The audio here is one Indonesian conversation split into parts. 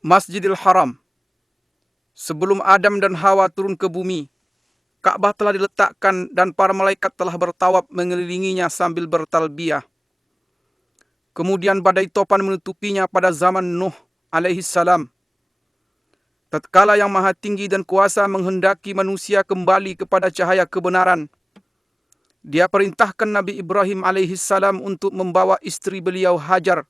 Masjidil Haram. Sebelum Adam dan Hawa turun ke bumi, Ka'bah telah diletakkan dan para malaikat telah bertawaf mengelilinginya sambil bertalbiyah. Kemudian badai topan menutupinya pada zaman Nuh alaihi salam. Tatkala yang maha tinggi dan kuasa menghendaki manusia kembali kepada cahaya kebenaran, dia perintahkan Nabi Ibrahim alaihi salam untuk membawa istri beliau Hajar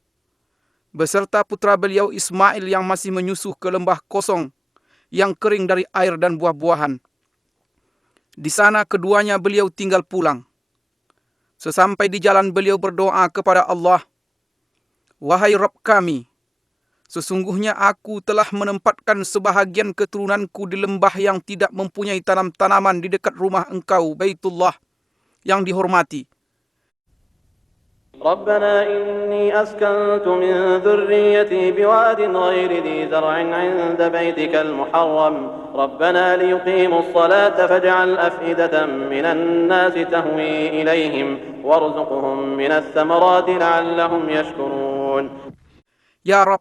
beserta putra beliau Ismail yang masih menyusuh ke lembah kosong yang kering dari air dan buah-buahan. Di sana keduanya beliau tinggal pulang. Sesampai di jalan beliau berdoa kepada Allah, "Wahai Rabb kami, sesungguhnya aku telah menempatkan sebahagian keturunanku di lembah yang tidak mempunyai tanam-tanaman di dekat rumah Engkau, Baitullah, yang dihormati. ربنا إني أسكنت من ذريتي بواد غير ذي زرع عند بيتك المحرم ربنا ليقيموا الصلاة فاجعل أفئدة من الناس تهوي إليهم وارزقهم من الثمرات لعلهم يشكرون." Ya Rabb,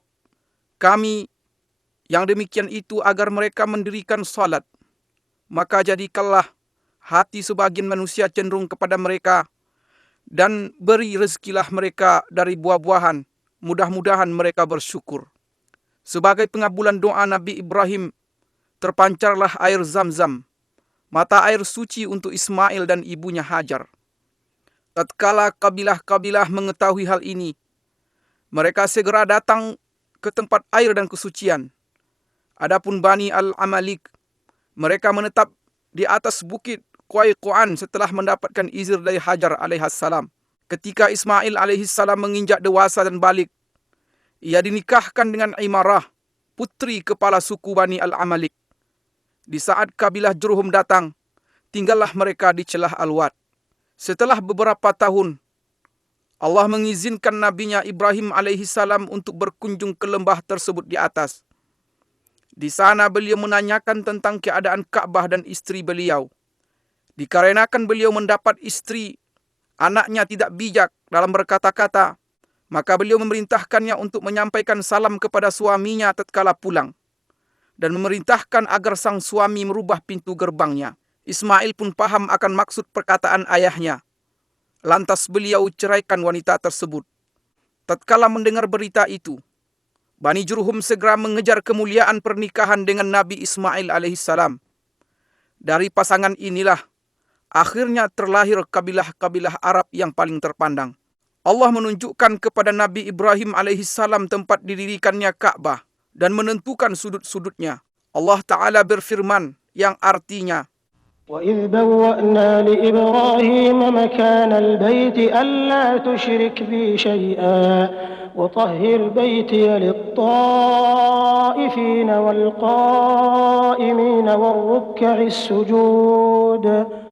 kami yang demikian itu agar mereka mendirikan salat. Maka jadikanlah hati sebagian manusia cenderung kepada mereka, dan beri rezekilah mereka dari buah-buahan. Mudah-mudahan mereka bersyukur. Sebagai pengabulan doa Nabi Ibrahim, terpancarlah air Zam-Zam, mata air suci untuk Ismail dan ibunya Hajar. Tatkala kabilah-kabilah mengetahui hal ini, mereka segera datang ke tempat air dan kesucian. Adapun Bani Al-Amalik, mereka menetap di atas bukit Qaiqan setelah mendapatkan izin dari Hajar alaihissalam. Ketika Ismail alaihissalam menginjak dewasa dan balik, ia dinikahkan dengan Imarah, putri kepala suku Bani Al-Amalik. Di saat kabilah Jurhum datang, tinggallah mereka di celah Al-Wad. Setelah beberapa tahun, Allah mengizinkan nabinya Ibrahim alaihissalam untuk berkunjung ke lembah tersebut di atas. Di sana beliau menanyakan tentang keadaan Ka'bah dan istri beliau. Dikarenakan beliau mendapat istri, anaknya tidak bijak dalam berkata-kata, maka beliau memerintahkannya untuk menyampaikan salam kepada suaminya tatkala pulang, dan memerintahkan agar sang suami merubah pintu gerbangnya. Ismail pun paham akan maksud perkataan ayahnya. Lantas beliau ceraikan wanita tersebut. Tatkala mendengar berita itu, Bani Jurhum segera mengejar kemuliaan pernikahan dengan Nabi Ismail alaihissalam. Dari pasangan inilah akhirnya terlahir kabilah-kabilah Arab yang paling terpandang. Allah menunjukkan kepada Nabi Ibrahim alaihissalam tempat didirikannya Ka'bah dan menentukan sudut-sudutnya. Allah Ta'ala berfirman yang artinya, وَإِذْ بَوَّأْنَا لِإِبْرَاهِيمَ مَكَانَ الْبَيْتِ أَلَّا تُشْرِكْ بِي شَيْئًا وَطَهِّرْ بَيْتِيَ لِلطَّائِفِينَ وَالْقَائِمِينَ وَالرُّكَّعِ السُّجُودِ.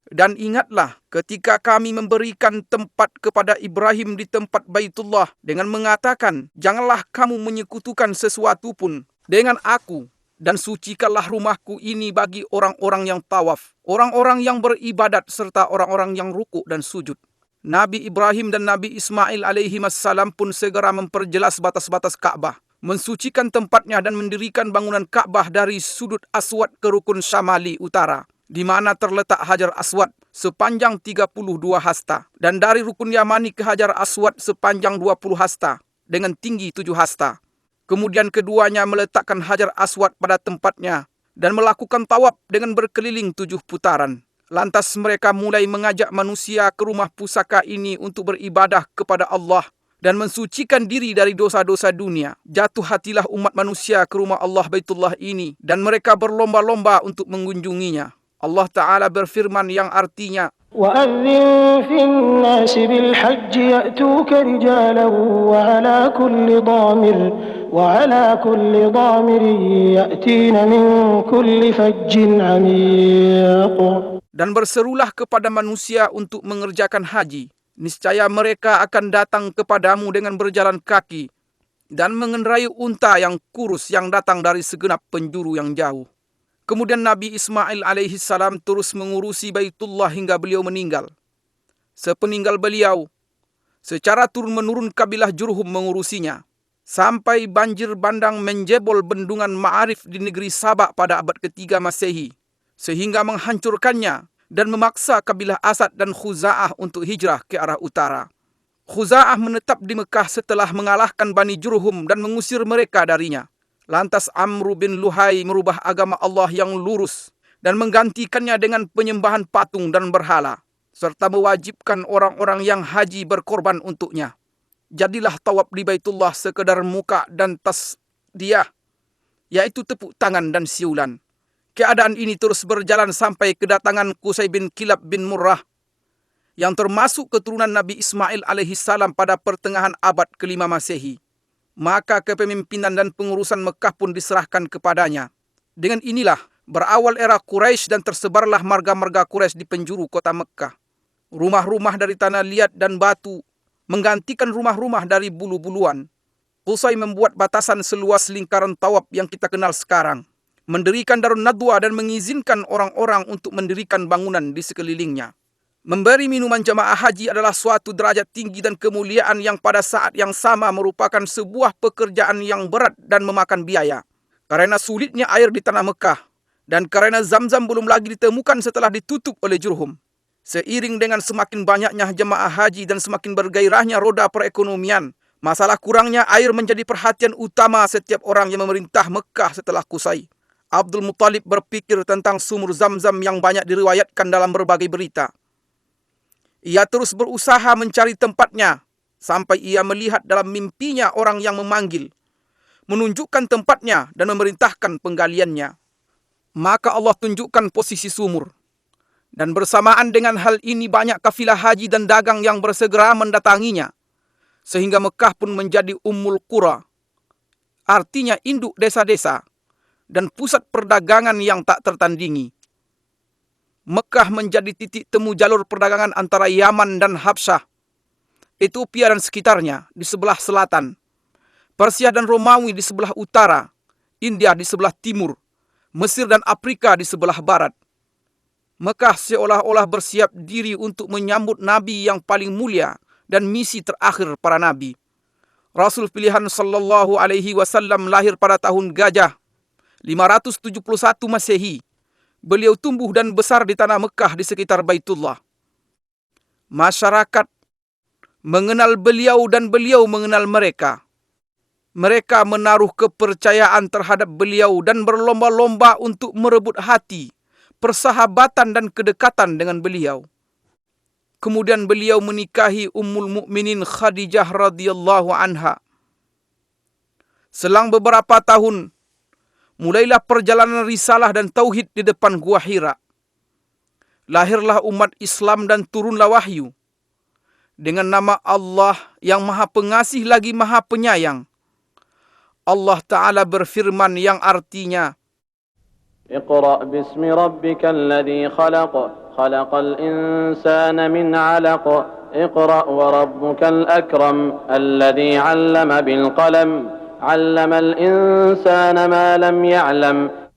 Dan ingatlah ketika kami memberikan tempat kepada Ibrahim di tempat Baitullah dengan mengatakan, janganlah kamu menyekutukan sesuatu pun dengan aku, dan sucikanlah rumahku ini bagi orang-orang yang tawaf, orang-orang yang beribadat, serta orang-orang yang ruku dan sujud. Nabi Ibrahim dan Nabi Ismail alaihimassalam pun segera memperjelas batas-batas Ka'bah, mensucikan tempatnya dan mendirikan bangunan Ka'bah dari sudut Aswad ke rukun Syamali utara, di mana terletak Hajar Aswad sepanjang 32 hasta, dan dari rukun Yamani ke Hajar Aswad sepanjang 20 hasta dengan tinggi 7 hasta. Kemudian keduanya meletakkan Hajar Aswad pada tempatnya dan melakukan tawaf dengan berkeliling 7 putaran. Lantas mereka mulai mengajak manusia ke rumah pusaka ini untuk beribadah kepada Allah dan mensucikan diri dari dosa-dosa dunia. Jatuh hatilah umat manusia ke rumah Allah Baitullah ini dan mereka berlomba-lomba untuk mengunjunginya. Allah Ta'ala berfirman yang artinya, وَأَذِّن فِي النَّاسِ بِالْحَجِّ يَأْتُوكَ رِجَالًا وَعَلَى كُلِّ ضَامِرٍ يَأْتِينَ مِنْ كُلِّ فَجٍّ عَمِيقٍ. Dan berserulah kepada manusia untuk mengerjakan haji. Niscaya mereka akan datang kepadamu dengan berjalan kaki dan mengendarai unta yang kurus yang datang dari segenap penjuru yang jauh. Kemudian Nabi Ismail alaihissalam terus mengurusi Baitullah hingga beliau meninggal. Sepeninggal beliau, secara turun-menurun kabilah Jurhum mengurusinya. sampai banjir bandang menjebol bendungan Ma'arif di negeri Sabak pada abad ketiga Masehi, sehingga menghancurkannya dan memaksa kabilah Asad dan Khuza'ah untuk hijrah ke arah utara. Khuza'ah menetap di Mekah setelah mengalahkan Bani Jurhum dan mengusir mereka darinya. Lantas Amru bin Luhai merubah agama Allah yang lurus dan menggantikannya dengan penyembahan patung dan berhala, serta mewajibkan orang-orang yang haji berkorban untuknya. Jadilah tawaf di Baitullah sekedar muka dan tasdiyah, yaitu tepuk tangan dan siulan. Keadaan ini terus berjalan sampai kedatangan Qusay bin Kilab bin Murrah, yang termasuk keturunan Nabi Ismail alaihissalam pada pertengahan abad ke-5 Masehi. Maka kepemimpinan dan pengurusan Mekah pun diserahkan kepadanya. Dengan inilah berawal era Quraisy dan tersebarlah marga-marga Quraisy di penjuru kota Mekah. Rumah-rumah dari tanah liat dan batu menggantikan rumah-rumah dari bulu-buluan. Qusay membuat batasan seluas lingkaran tawaf yang kita kenal sekarang, mendirikan Darun Nadwa dan mengizinkan orang-orang untuk mendirikan bangunan di sekelilingnya. Memberi minuman jamaah haji adalah suatu derajat tinggi dan kemuliaan yang pada saat yang sama merupakan sebuah pekerjaan yang berat dan memakan biaya. Karena sulitnya air di tanah Mekah dan karena Zamzam belum lagi ditemukan setelah ditutup oleh Jurhum. Seiring dengan semakin banyaknya jemaah haji dan semakin bergairahnya roda perekonomian, masalah kurangnya air menjadi perhatian utama setiap orang yang memerintah Mekah setelah Qusay. Abdul Muttalib berpikir tentang sumur Zamzam yang banyak diriwayatkan dalam berbagai berita. Ia terus berusaha mencari tempatnya sampai ia melihat dalam mimpinya orang yang memanggil, menunjukkan tempatnya dan memerintahkan penggaliannya. Maka Allah tunjukkan posisi sumur. Dan bersamaan dengan hal ini banyak kafilah haji dan dagang yang bersegera mendatanginya, sehingga Mekah pun menjadi Ummul Qura, artinya induk desa-desa, dan pusat perdagangan yang tak tertandingi. Mekah menjadi titik temu jalur perdagangan antara Yaman dan Habsyah, Ethiopia dan sekitarnya di sebelah selatan, Persia dan Romawi di sebelah utara, India di sebelah timur, Mesir dan Afrika di sebelah barat. Mekah seolah-olah bersiap diri untuk menyambut Nabi yang paling mulia dan misi terakhir para Nabi. Rasul pilihan sallallahu alaihi wasallam lahir pada tahun Gajah 571 Masehi. Beliau tumbuh dan besar di tanah Mekah di sekitar Baitullah. Masyarakat mengenal beliau dan beliau mengenal mereka. Mereka menaruh kepercayaan terhadap beliau dan berlomba-lomba untuk merebut hati, persahabatan dan kedekatan dengan beliau. Kemudian beliau menikahi Ummul Mukminin Khadijah radhiyallahu anha. Selang beberapa tahun, mulailah perjalanan risalah dan tauhid di depan Gua Hira. Lahirlah umat Islam dan turunlah wahyu. Dengan nama Allah yang Maha Pengasih lagi Maha Penyayang. Allah Ta'ala berfirman yang artinya, اقرأ باسم ربك الذي خلق خلق الإنسان من علق اقرأ وربك الأكرم الذي علم بالقلم علم الإنسان ما لم يعلم.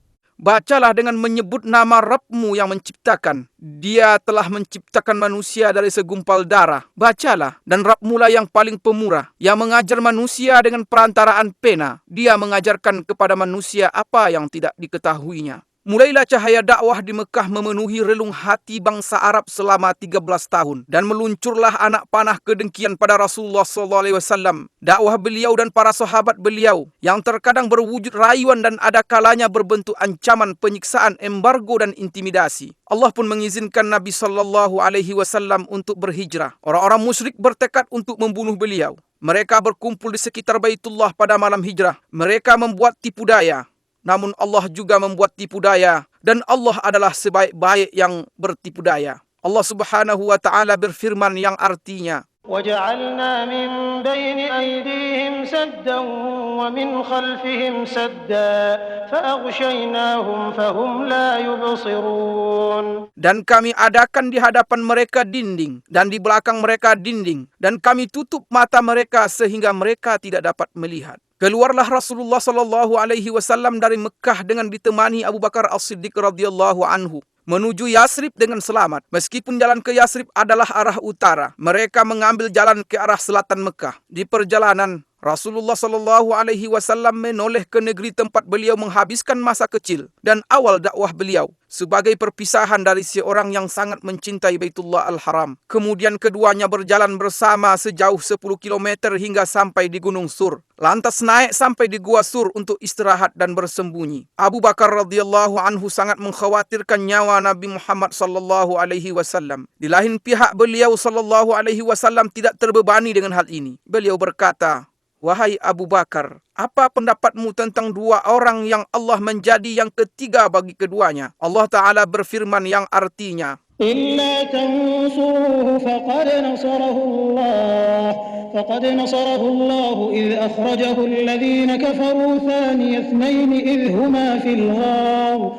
bacalah dengan menyebut nama Rabbmu yang menciptakan. Dia telah menciptakan manusia dari segumpal darah. Bacalah, dan Rabbmu lah yang paling pemurah, yang mengajar manusia dengan perantaraan pena. Dia mengajarkan kepada manusia apa yang tidak diketahuinya. Mulailah cahaya dakwah di Mekah memenuhi relung hati bangsa Arab selama 13 tahun. Dan meluncurlah anak panah kedengkian pada Rasulullah SAW. Dakwah beliau dan para sahabat beliau, yang terkadang berwujud rayuan dan ada kalanya berbentuk ancaman, penyiksaan, embargo dan intimidasi. Allah pun mengizinkan Nabi SAW untuk berhijrah. Orang-orang musyrik bertekad untuk membunuh beliau. Mereka berkumpul di sekitar Baitullah pada malam hijrah. Mereka membuat tipu daya. Namun Allah juga membuat tipu daya, dan Allah adalah sebaik-baik yang bertipu daya. Allah Subhanahu wa Ta'ala berfirman yang artinya, وجعلنا من بين أيديهم سدا ومن خلفهم سدا فأغشيناهم فهم لا يبصرون. dan kami adakan di hadapan mereka dinding, dan di belakang mereka dinding, dan kami tutup mata mereka sehingga mereka tidak dapat melihat. Keluarlah Rasulullah SAW dari Mekah dengan ditemani Abu Bakar As-Siddiq radhiyallahu anhu menuju Yasrib dengan selamat. Meskipun jalan ke Yasrib adalah arah utara, mereka mengambil jalan ke arah selatan Mekah. Di perjalanan, Rasulullah sallallahu alaihi wasallam menoleh ke negeri tempat beliau menghabiskan masa kecil dan awal dakwah beliau sebagai perpisahan dari seorang yang sangat mencintai Baitullah Al-Haram. Kemudian keduanya berjalan bersama sejauh 10 km hingga sampai di Gunung Sur. Lantas naik sampai di Gua Sur untuk istirahat dan bersembunyi. Abu Bakar radhiyallahu anhu sangat mengkhawatirkan nyawa Nabi Muhammad sallallahu alaihi wasallam. Di lain pihak beliau sallallahu alaihi wasallam tidak terbebani dengan hal ini. Beliau berkata, "Wahai Abu Bakar, apa pendapatmu tentang dua orang yang Allah menjadi yang ketiga bagi keduanya?" Allah Ta'ala berfirman yang artinya, إلا تنصروه فقد نصره الله إذ أخرجه الذين كفروا ثاني اثنين إذ هما في الغار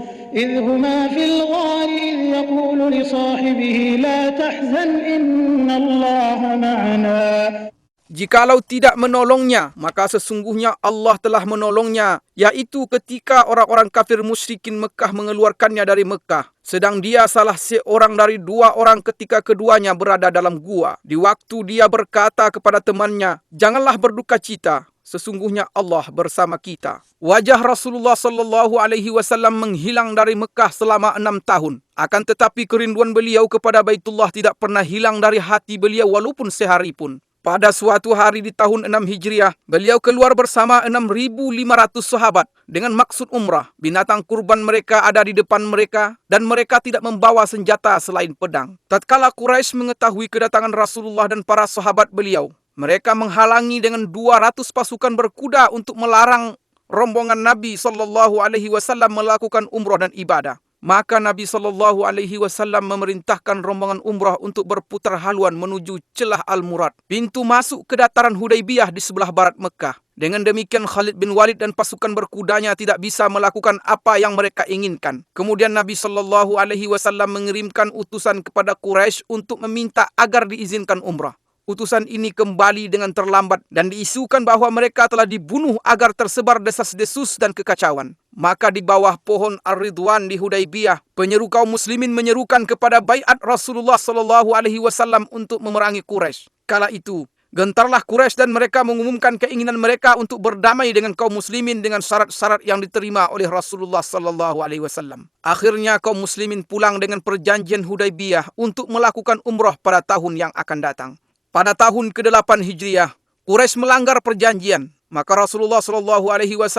إذ يقول لصاحبه لا تحزن إن الله معنا. jikalau tidak menolongnya, maka sesungguhnya Allah telah menolongnya, yaitu ketika orang-orang kafir musyrikin Mekah mengeluarkannya dari Mekah. Sedang dia salah seorang dari dua orang ketika keduanya berada dalam gua. Di waktu dia berkata kepada temannya, "Janganlah berduka cita, sesungguhnya Allah bersama kita." Wajah Rasulullah sallallahu alaihi wasallam menghilang dari Mekah selama 6 tahun. Akan tetapi kerinduan beliau kepada Baitullah tidak pernah hilang dari hati beliau walaupun sehari pun. Pada suatu hari di tahun 6 Hijriah, beliau keluar bersama 6.500 sahabat dengan maksud umrah. Binatang kurban mereka ada di depan mereka dan mereka tidak membawa senjata selain pedang. Tatkala Quraisy mengetahui kedatangan Rasulullah dan para sahabat beliau, mereka menghalangi dengan 200 pasukan berkuda untuk melarang rombongan Nabi SAW melakukan umrah dan ibadah. Maka Nabi SAW memerintahkan rombongan umrah untuk berputar haluan menuju celah Al-Murad, pintu masuk ke dataran Hudaybiyah di sebelah barat Mekah. Dengan demikian Khalid bin Walid dan pasukan berkudanya tidak bisa melakukan apa yang mereka inginkan. Kemudian Nabi SAW mengirimkan utusan kepada Quraisy untuk meminta agar diizinkan umrah. Utusan ini kembali dengan terlambat dan diisukan bahwa mereka telah dibunuh agar tersebar desas-desus dan kekacauan. Maka di bawah pohon Ar-Ridwan di Hudaybiyah, penyeru kaum muslimin menyerukan kepada baiat Rasulullah SAW untuk memerangi Quraisy. Kala itu, gentarlah Quraisy dan mereka mengumumkan keinginan mereka untuk berdamai dengan kaum muslimin dengan syarat-syarat yang diterima oleh Rasulullah SAW. Akhirnya kaum muslimin pulang dengan perjanjian Hudaybiyah untuk melakukan umrah pada tahun yang akan datang. Pada tahun ke-8 Hijriah, Quraisy melanggar perjanjian. Maka Rasulullah SAW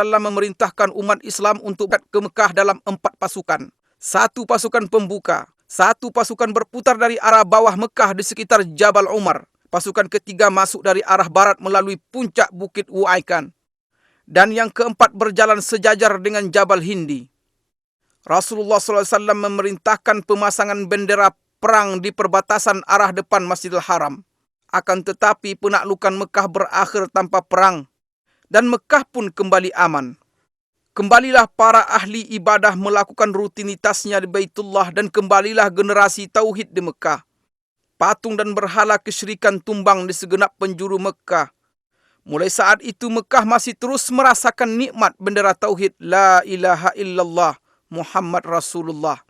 memerintahkan umat Islam untuk ke Mekah dalam 4 pasukan. 1 pasukan pembuka, 1 pasukan berputar dari arah bawah Mekah di sekitar Jabal Umar. Pasukan ketiga masuk dari arah barat melalui puncak Bukit Uaikan. Dan yang keempat berjalan sejajar dengan Jabal Hindi. Rasulullah SAW memerintahkan pemasangan bendera perang di perbatasan arah depan Masjidil Haram. Akan tetapi penaklukan Mekah berakhir tanpa perang dan Mekah pun kembali aman. Kembalilah para ahli ibadah melakukan rutinitasnya di Baitullah dan kembalilah generasi tauhid di Mekah. Patung dan berhala kesyirikan tumbang di segenap penjuru Mekah. Mulai saat itu Mekah masih terus merasakan nikmat bendera tauhid La ilaha illallah Muhammad Rasulullah.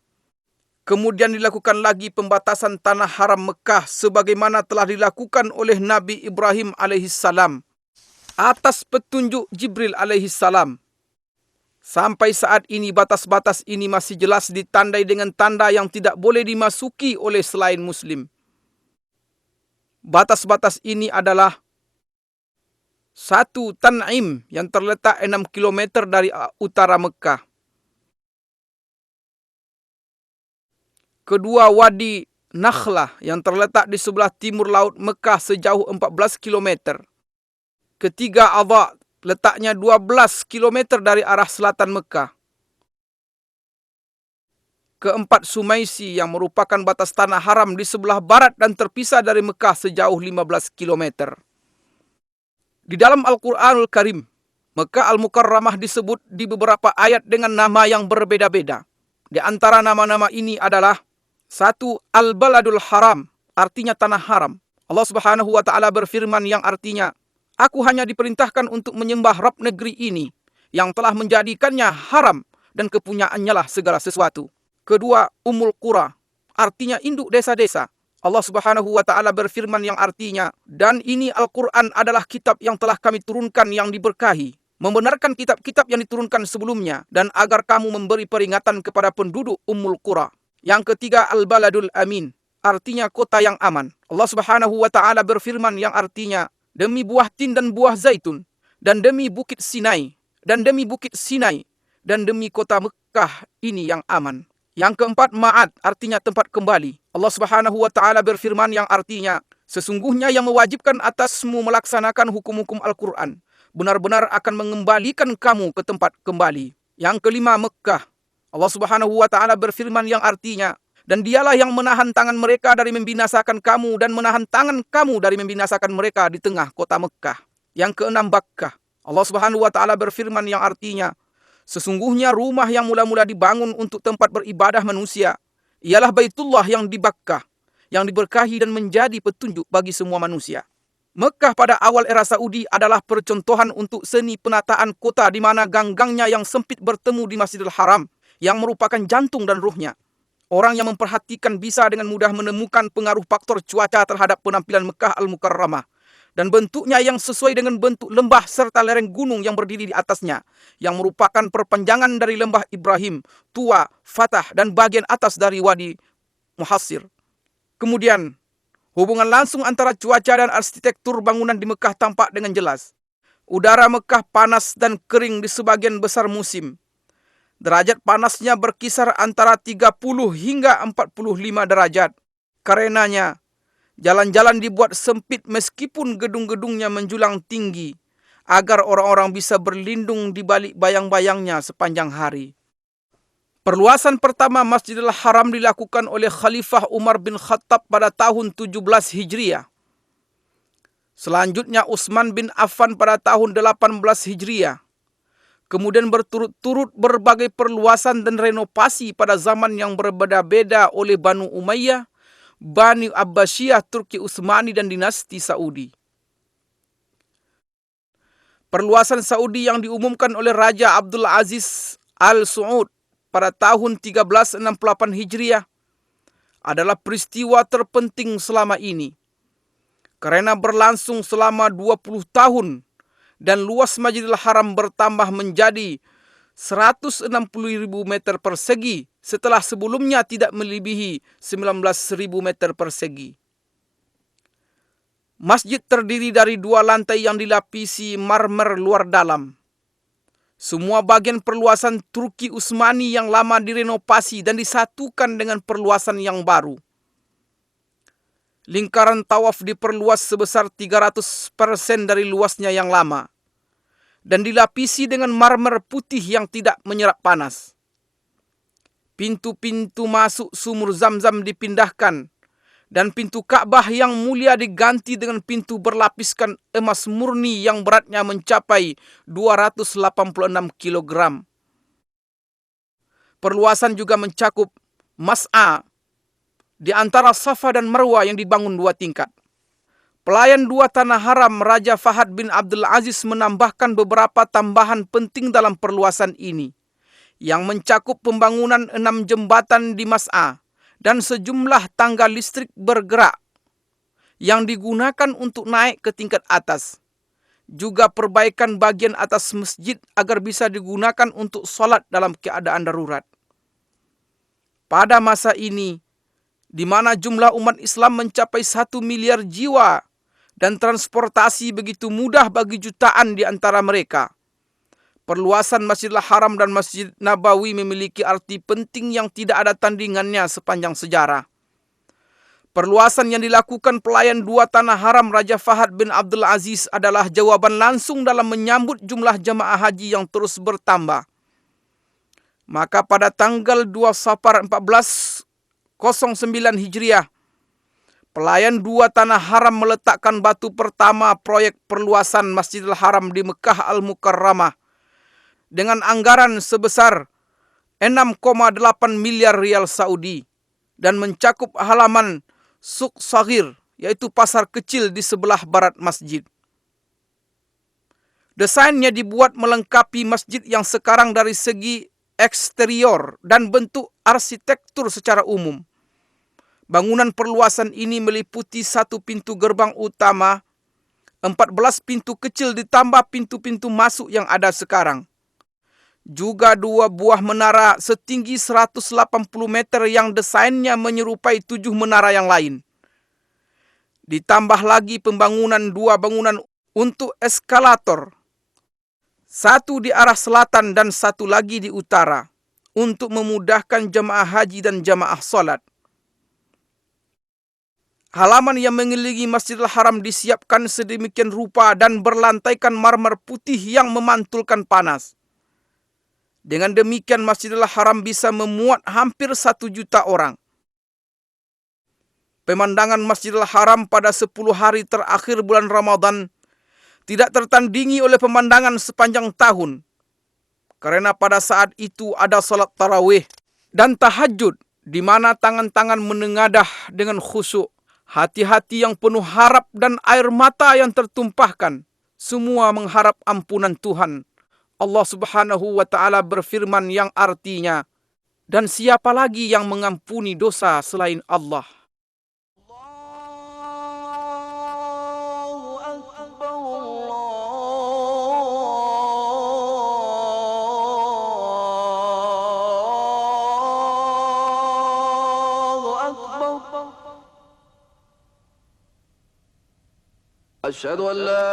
Kemudian dilakukan lagi pembatasan tanah haram Mekah sebagaimana telah dilakukan oleh Nabi Ibrahim alaihissalam atas petunjuk Jibril alaihissalam. Sampai saat ini batas-batas ini masih jelas ditandai dengan tanda yang tidak boleh dimasuki oleh selain Muslim. Batas-batas ini adalah 1. Tan'im yang terletak 6 km dari utara Mekah. Kedua, Wadi Nakhlah yang terletak di sebelah timur laut Mekah sejauh 14 km. Ketiga, Adha, letaknya 12 km dari arah selatan Mekah. Keempat, Sumaisi yang merupakan batas tanah haram di sebelah barat dan terpisah dari Mekah sejauh 15 km. Di dalam Al-Quranul Karim, Mekah Al-Mukarramah disebut di beberapa ayat dengan nama yang berbeda-beda. Di antara nama-nama ini adalah 1. Al-Baladul Haram, artinya tanah haram. Allah Subhanahu wa taala berfirman yang artinya, "Aku hanya diperintahkan untuk menyembah Rabb negeri ini yang telah menjadikannya haram dan kepunyaannya lah segala sesuatu." Kedua, Ummul Qura, artinya induk desa-desa. Allah Subhanahu wa taala berfirman yang artinya, dan ini Al-Quran adalah kitab yang telah kami turunkan yang diberkahi, membenarkan kitab-kitab yang diturunkan sebelumnya, dan agar kamu memberi peringatan kepada penduduk Ummul Qura. Yang ketiga, Al-Baladul Amin, artinya kota yang aman. Allah Subhanahu wa taala berfirman yang artinya, demi buah tin dan buah zaitun, dan demi bukit Sinai, dan demi bukit Sinai, dan demi kota Mekah ini yang aman. Yang keempat, Ma'ad, artinya tempat kembali. Allah Subhanahu wa taala berfirman yang artinya, sesungguhnya yang mewajibkan atasmu melaksanakan hukum-hukum Al-Quran benar-benar akan mengembalikan kamu ke tempat kembali. Yang kelima, Mekah. Allah Subhanahu wa taala berfirman yang artinya, dan dialah yang menahan tangan mereka dari membinasakan kamu dan menahan tangan kamu dari membinasakan mereka di tengah kota Mekah. Yang keenam, Bakkah. Allah Subhanahu wa taala berfirman yang artinya, sesungguhnya rumah yang mula-mula dibangun untuk tempat beribadah manusia ialah Baitullah yang di Bakkah, yang diberkahi dan menjadi petunjuk bagi semua manusia. Mekah pada awal era Saudi adalah percontohan untuk seni penataan kota di mana gang-gangnya yang sempit bertemu di Masjidil Haram yang merupakan jantung dan ruhnya. Orang yang memperhatikan bisa dengan mudah menemukan pengaruh faktor cuaca terhadap penampilan Mekah Al-Mukarramah, dan bentuknya yang sesuai dengan bentuk lembah serta lereng gunung yang berdiri di atasnya, yang merupakan perpanjangan dari lembah Ibrahim, Tua, Fatah, dan bagian atas dari Wadi Muhassir. Kemudian, hubungan langsung antara cuaca dan arsitektur bangunan di Mekah tampak dengan jelas. Udara Mekah panas dan kering di sebagian besar musim. Derajat panasnya berkisar antara 30 hingga 45 derajat. Karenanya, jalan-jalan dibuat sempit meskipun gedung-gedungnya menjulang tinggi, agar orang-orang bisa berlindung di balik bayang-bayangnya sepanjang hari. Perluasan pertama Masjidil Haram dilakukan oleh Khalifah Umar bin Khattab pada tahun 17 Hijriah. Selanjutnya Utsman bin Affan pada tahun 18 Hijriah. Kemudian berturut-turut berbagai perluasan dan renovasi pada zaman yang berbeda-beda oleh Banu Umayyah, Bani Abbasiyah, Turki Utsmani, dan dinasti Saudi. Perluasan Saudi yang diumumkan oleh Raja Abdul Aziz Al Saud pada tahun 1368 Hijriah adalah peristiwa terpenting selama ini, karena berlangsung selama 20 tahun dan luas Masjidil Haram bertambah menjadi 160.000 meter persegi setelah sebelumnya tidak melebihi 19.000 meter persegi. Masjid terdiri dari 2 lantai yang dilapisi marmer luar dalam. Semua bagian perluasan Turki Utsmani yang lama direnovasi dan disatukan dengan perluasan yang baru. Lingkaran tawaf diperluas sebesar 300% dari luasnya yang lama dan dilapisi dengan marmer putih yang tidak menyerap panas. Pintu-pintu masuk sumur Zam-Zam dipindahkan dan pintu Ka'bah yang mulia diganti dengan pintu berlapiskan emas murni yang beratnya mencapai 286 kg. Perluasan juga mencakup Mas'a di antara Safa dan Marwah yang dibangun 2 tingkat. Pelayan 2 tanah haram Raja Fahad bin Abdul Aziz menambahkan beberapa tambahan penting dalam perluasan ini, yang mencakup pembangunan 6 jembatan di Mas'a dan sejumlah tangga listrik bergerak yang digunakan untuk naik ke tingkat atas. Juga perbaikan bagian atas masjid agar bisa digunakan untuk solat dalam keadaan darurat. Pada masa ini, di mana jumlah umat Islam mencapai 1 miliar jiwa dan transportasi begitu mudah bagi jutaan di antara mereka, perluasan Masjidil Haram dan Masjid Nabawi memiliki arti penting yang tidak ada tandingannya sepanjang sejarah. Perluasan yang dilakukan pelayan 2 tanah haram Raja Fahad bin Abdul Aziz adalah jawaban langsung dalam menyambut jumlah jamaah haji yang terus bertambah. Maka pada tanggal 2 Safar 1409 Hijriah, pelayan 2 tanah haram meletakkan batu pertama proyek perluasan Masjidil Haram di Mekah Al-Mukarramah dengan anggaran sebesar 6,8 miliar rial Saudi dan mencakup halaman Suq Saghir, yaitu pasar kecil di sebelah barat masjid. Desainnya dibuat melengkapi masjid yang sekarang dari segi eksterior dan bentuk arsitektur secara umum. Bangunan perluasan ini meliputi 1 pintu gerbang utama, 14 pintu kecil ditambah pintu-pintu masuk yang ada sekarang. Juga 2 buah menara setinggi 180 meter yang desainnya menyerupai 7 menara yang lain. Ditambah lagi pembangunan 2 bangunan untuk eskalator. 1 di arah selatan dan 1 lagi di utara, untuk memudahkan jemaah haji dan jemaah salat. Halaman yang mengelilingi Masjidil Haram disiapkan sedemikian rupa dan berlantaikan marmer putih yang memantulkan panas. Dengan demikian Masjidil Haram bisa memuat hampir 1 juta orang. Pemandangan Masjidil Haram pada 10 hari terakhir bulan Ramadan tidak tertandingi oleh pemandangan sepanjang tahun. Karena pada saat itu ada salat tarawih dan tahajud, di mana tangan-tangan menengadah dengan khusyuk. Hati-hati yang penuh harap dan air mata yang tertumpahkan, semua mengharap ampunan Tuhan. Allah Subhanahu wa Ta'ala berfirman yang artinya, dan siapa lagi yang mengampuni dosa selain Allah? أشهد أن لا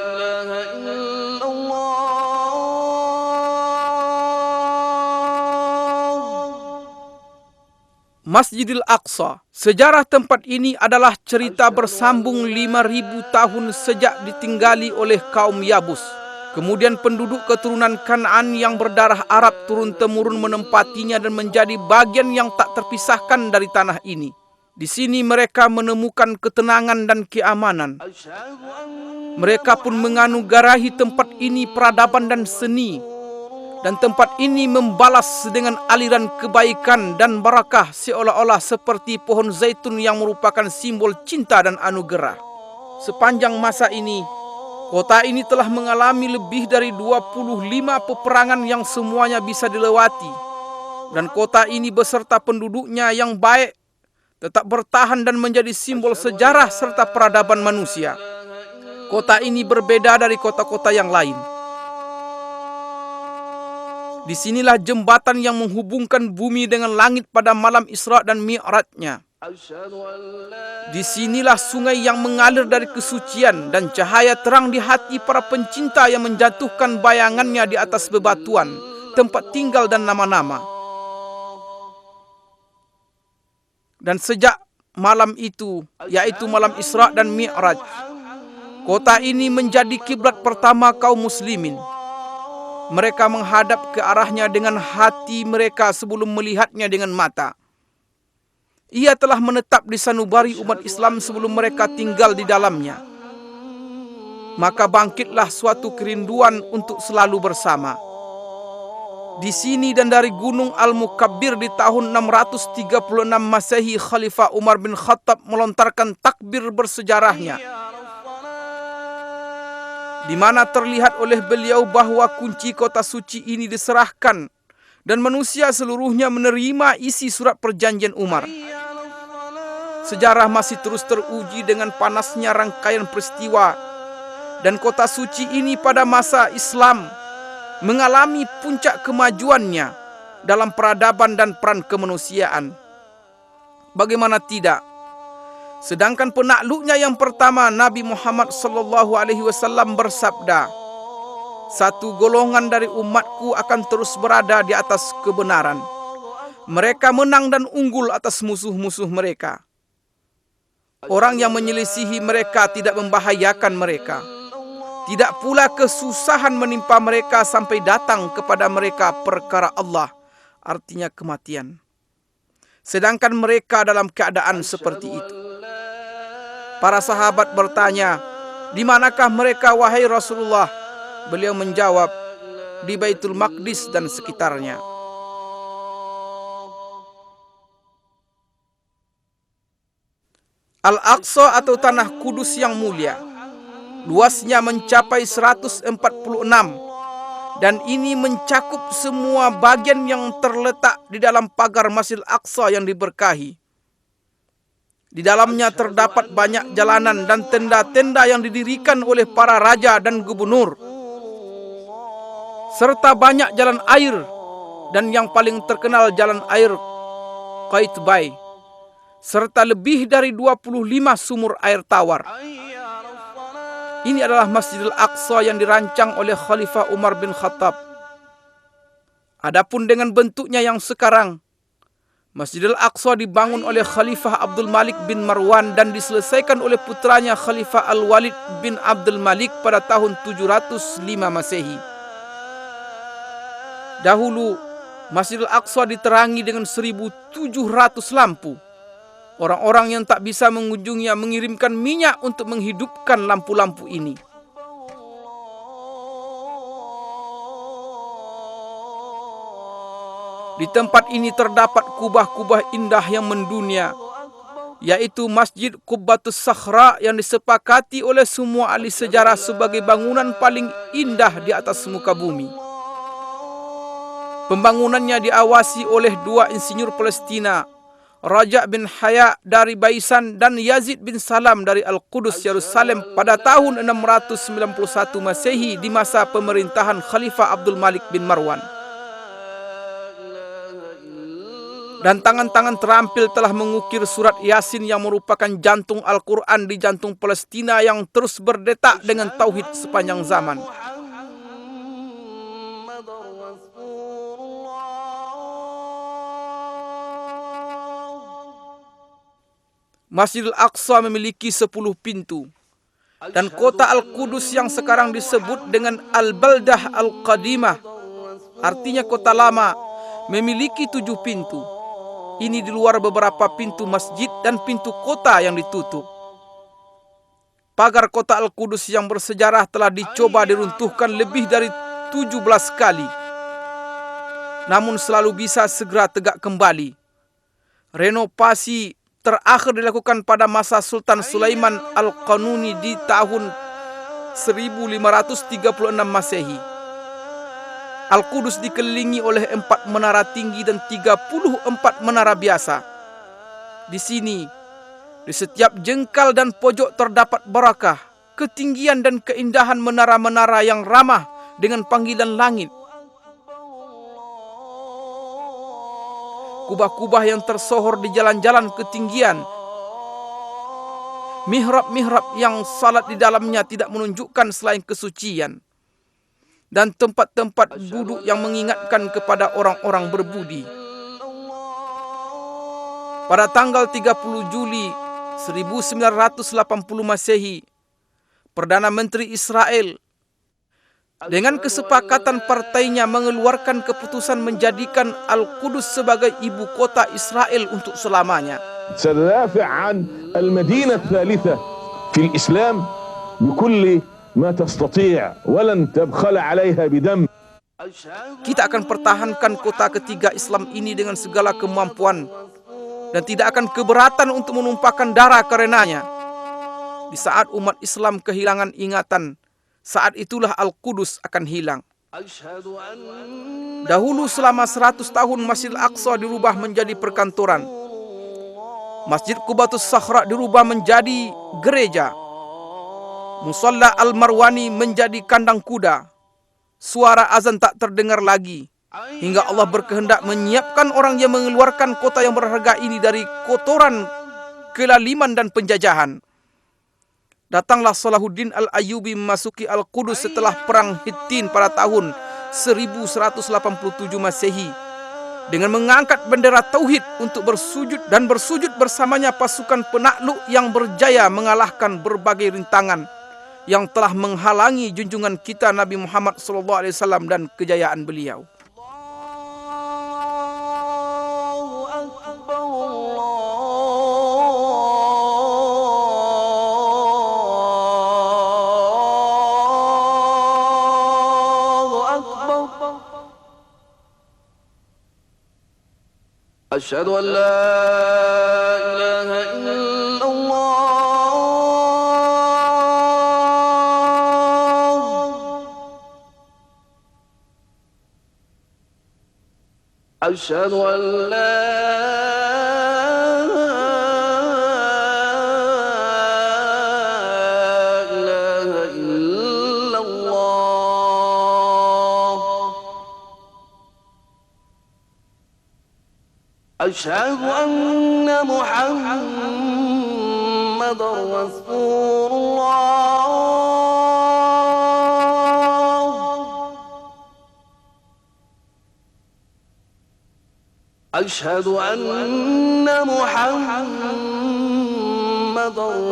إله إلا الله. Masjidil Aqsa. Sejarah tempat ini adalah cerita bersambung 5.000 tahun sejak ditinggali oleh kaum Yabus. Kemudian penduduk keturunan Kan'an yang berdarah Arab turun-temurun menempatinya dan menjadi bagian yang tak terpisahkan dari tanah ini. Di sini mereka menemukan ketenangan dan keamanan. Mereka pun menganugerahi tempat ini peradaban dan seni. Dan tempat ini membalas dengan aliran kebaikan dan barakah seolah-olah seperti pohon zaitun yang merupakan simbol cinta dan anugerah. Sepanjang masa ini, kota ini telah mengalami lebih dari 25 peperangan yang semuanya bisa dilewati. Dan kota ini beserta penduduknya yang baik tetap bertahan dan menjadi simbol sejarah serta peradaban manusia. Kota ini berbeda dari kota-kota yang lain. Disinilah jembatan yang menghubungkan bumi dengan langit pada malam Isra dan Mi'rajnya. Disinilah sungai yang mengalir dari kesucian dan cahaya terang di hati para pencinta yang menjatuhkan bayangannya di atas bebatuan, tempat tinggal dan nama-nama. Dan sejak malam itu, yaitu malam Isra dan Mi'raj, kota ini menjadi kiblat pertama kaum muslimin. Mereka menghadap ke arahnya dengan hati mereka sebelum melihatnya dengan mata. Ia telah menetap di sanubari umat Islam sebelum mereka tinggal di dalamnya. Maka bangkitlah suatu kerinduan untuk selalu bersama. Di sini dan dari Gunung Al-Mukabbir di tahun 636 Masehi, Khalifah Umar bin Khattab melontarkan takbir bersejarahnya, di mana terlihat oleh beliau bahwa kunci kota suci ini diserahkan dan manusia seluruhnya menerima isi surat perjanjian Umar. Sejarah masih terus teruji dengan panasnya rangkaian peristiwa, dan kota suci ini pada masa Islam mengalami puncak kemajuannya dalam peradaban dan peran kemanusiaan. Bagaimana tidak? Sedangkan penakluknya yang pertama, Nabi Muhammad SAW bersabda, "Satu golongan dari umatku akan terus berada di atas kebenaran. Mereka menang dan unggul atas musuh-musuh mereka. Orang yang menyelisihi mereka tidak membahayakan mereka. Tidak pula kesusahan menimpa mereka sampai datang kepada mereka perkara Allah," artinya kematian. Sedangkan mereka dalam keadaan seperti itu. Para sahabat bertanya, "Di manakah mereka wahai Rasulullah?" Beliau menjawab, "Di Baitul Maqdis dan sekitarnya." Al-Aqsa atau Tanah Kudus yang mulia, luasnya mencapai 146 dan ini mencakup semua bagian yang terletak di dalam pagar Masjidil Aqsa yang diberkahi. Di dalamnya terdapat banyak jalanan dan tenda-tenda yang didirikan oleh para raja dan gubernur, serta banyak jalan air, dan yang paling terkenal jalan air Qaitbay, serta lebih dari 25 sumur air tawar. Ini adalah Masjidil Aqsa yang dirancang oleh Khalifah Umar bin Khattab. Adapun dengan bentuknya yang sekarang, Masjidil Aqsa dibangun oleh Khalifah Abdul Malik bin Marwan dan diselesaikan oleh putranya Khalifah Al-Walid bin Abdul Malik pada tahun 705 Masehi. Dahulu, Masjidil Aqsa diterangi dengan 1.700 lampu. Orang-orang yang tak bisa mengunjunginya mengirimkan minyak untuk menghidupkan lampu-lampu ini. Di tempat ini terdapat kubah-kubah indah yang mendunia, yaitu Masjid Qubbatus Sakhra yang disepakati oleh semua ahli sejarah sebagai bangunan paling indah di atas muka bumi. Pembangunannya diawasi oleh dua insinyur Palestina, Raja bin Haya dari Baisan dan Yazid bin Salam dari Al-Qudus, Yerusalem pada tahun 691 Masehi di masa pemerintahan Khalifah Abdul Malik bin Marwan. Dan tangan-tangan terampil telah mengukir surat Yasin yang merupakan jantung Al-Quran di jantung Palestina yang terus berdetak dengan tauhid sepanjang zaman. Masjidil Aqsa memiliki 10 pintu. Dan kota Al-Qudus yang sekarang disebut dengan Al-Baldah Al-Qadimah, artinya kota lama, memiliki 7 pintu. Ini di luar beberapa pintu masjid dan pintu kota yang ditutup. Pagar kota Al-Qudus yang bersejarah telah dicoba diruntuhkan lebih dari 17 kali, namun selalu bisa segera tegak kembali. Renovasi terakhir dilakukan pada masa Sultan Sulaiman Al-Qanuni di tahun 1536 Masehi. Al-Qudus dikelilingi oleh 4 menara tinggi dan 34 menara biasa. Di sini, di setiap jengkal dan pojok terdapat barakah, ketinggian dan keindahan menara-menara yang ramah dengan panggilan langit. Kubah-kubah yang tersohor di jalan-jalan ketinggian. Mihrab-mihrab yang salat di dalamnya tidak menunjukkan selain kesucian. Dan tempat-tempat duduk yang mengingatkan kepada orang-orang berbudi. Pada tanggal 30 Juli 1980 Masehi, Perdana Menteri Israel dengan kesepakatan partainya mengeluarkan keputusan menjadikan Al-Qudus sebagai ibu kota Israel untuk selamanya. سندافع عن المدينة الثالثة في الإسلام بكل ما تستطيع ولن تبخل عليها بدم. Kita akan pertahankan kota ketiga Islam ini dengan segala kemampuan dan tidak akan keberatan untuk menumpahkan darah karenanya. Di saat umat Islam kehilangan ingatan, saat itulah Al-Qudus akan hilang. Dahulu selama 100 tahun Masjidil Aqsa dirubah menjadi perkantoran. Masjid Qubbatus Sakhra dirubah menjadi gereja. Musalla Al-Marwani menjadi kandang kuda. Suara azan tak terdengar lagi, hingga Allah berkehendak menyiapkan orang yang mengeluarkan kota yang berharga ini dari kotoran, kelaliman dan penjajahan. Datanglah Salahuddin Al-Ayyubi memasuki Al-Qudus setelah perang Hittin pada tahun 1187 Masehi dengan mengangkat bendera tauhid untuk bersujud dan bersujud bersamanya pasukan penakluk yang berjaya mengalahkan berbagai rintangan yang telah menghalangi junjungan kita Nabi Muhammad SAW dan kejayaan beliau. Asyhadu an la ilaha illallah. Asyhadu an la أشهد أن محمد رسول الله أشهد أن محمد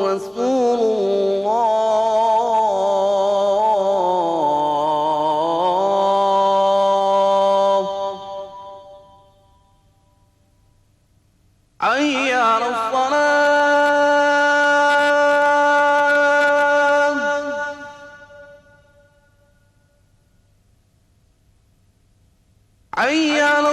رسول الله حي على الصلاة حي على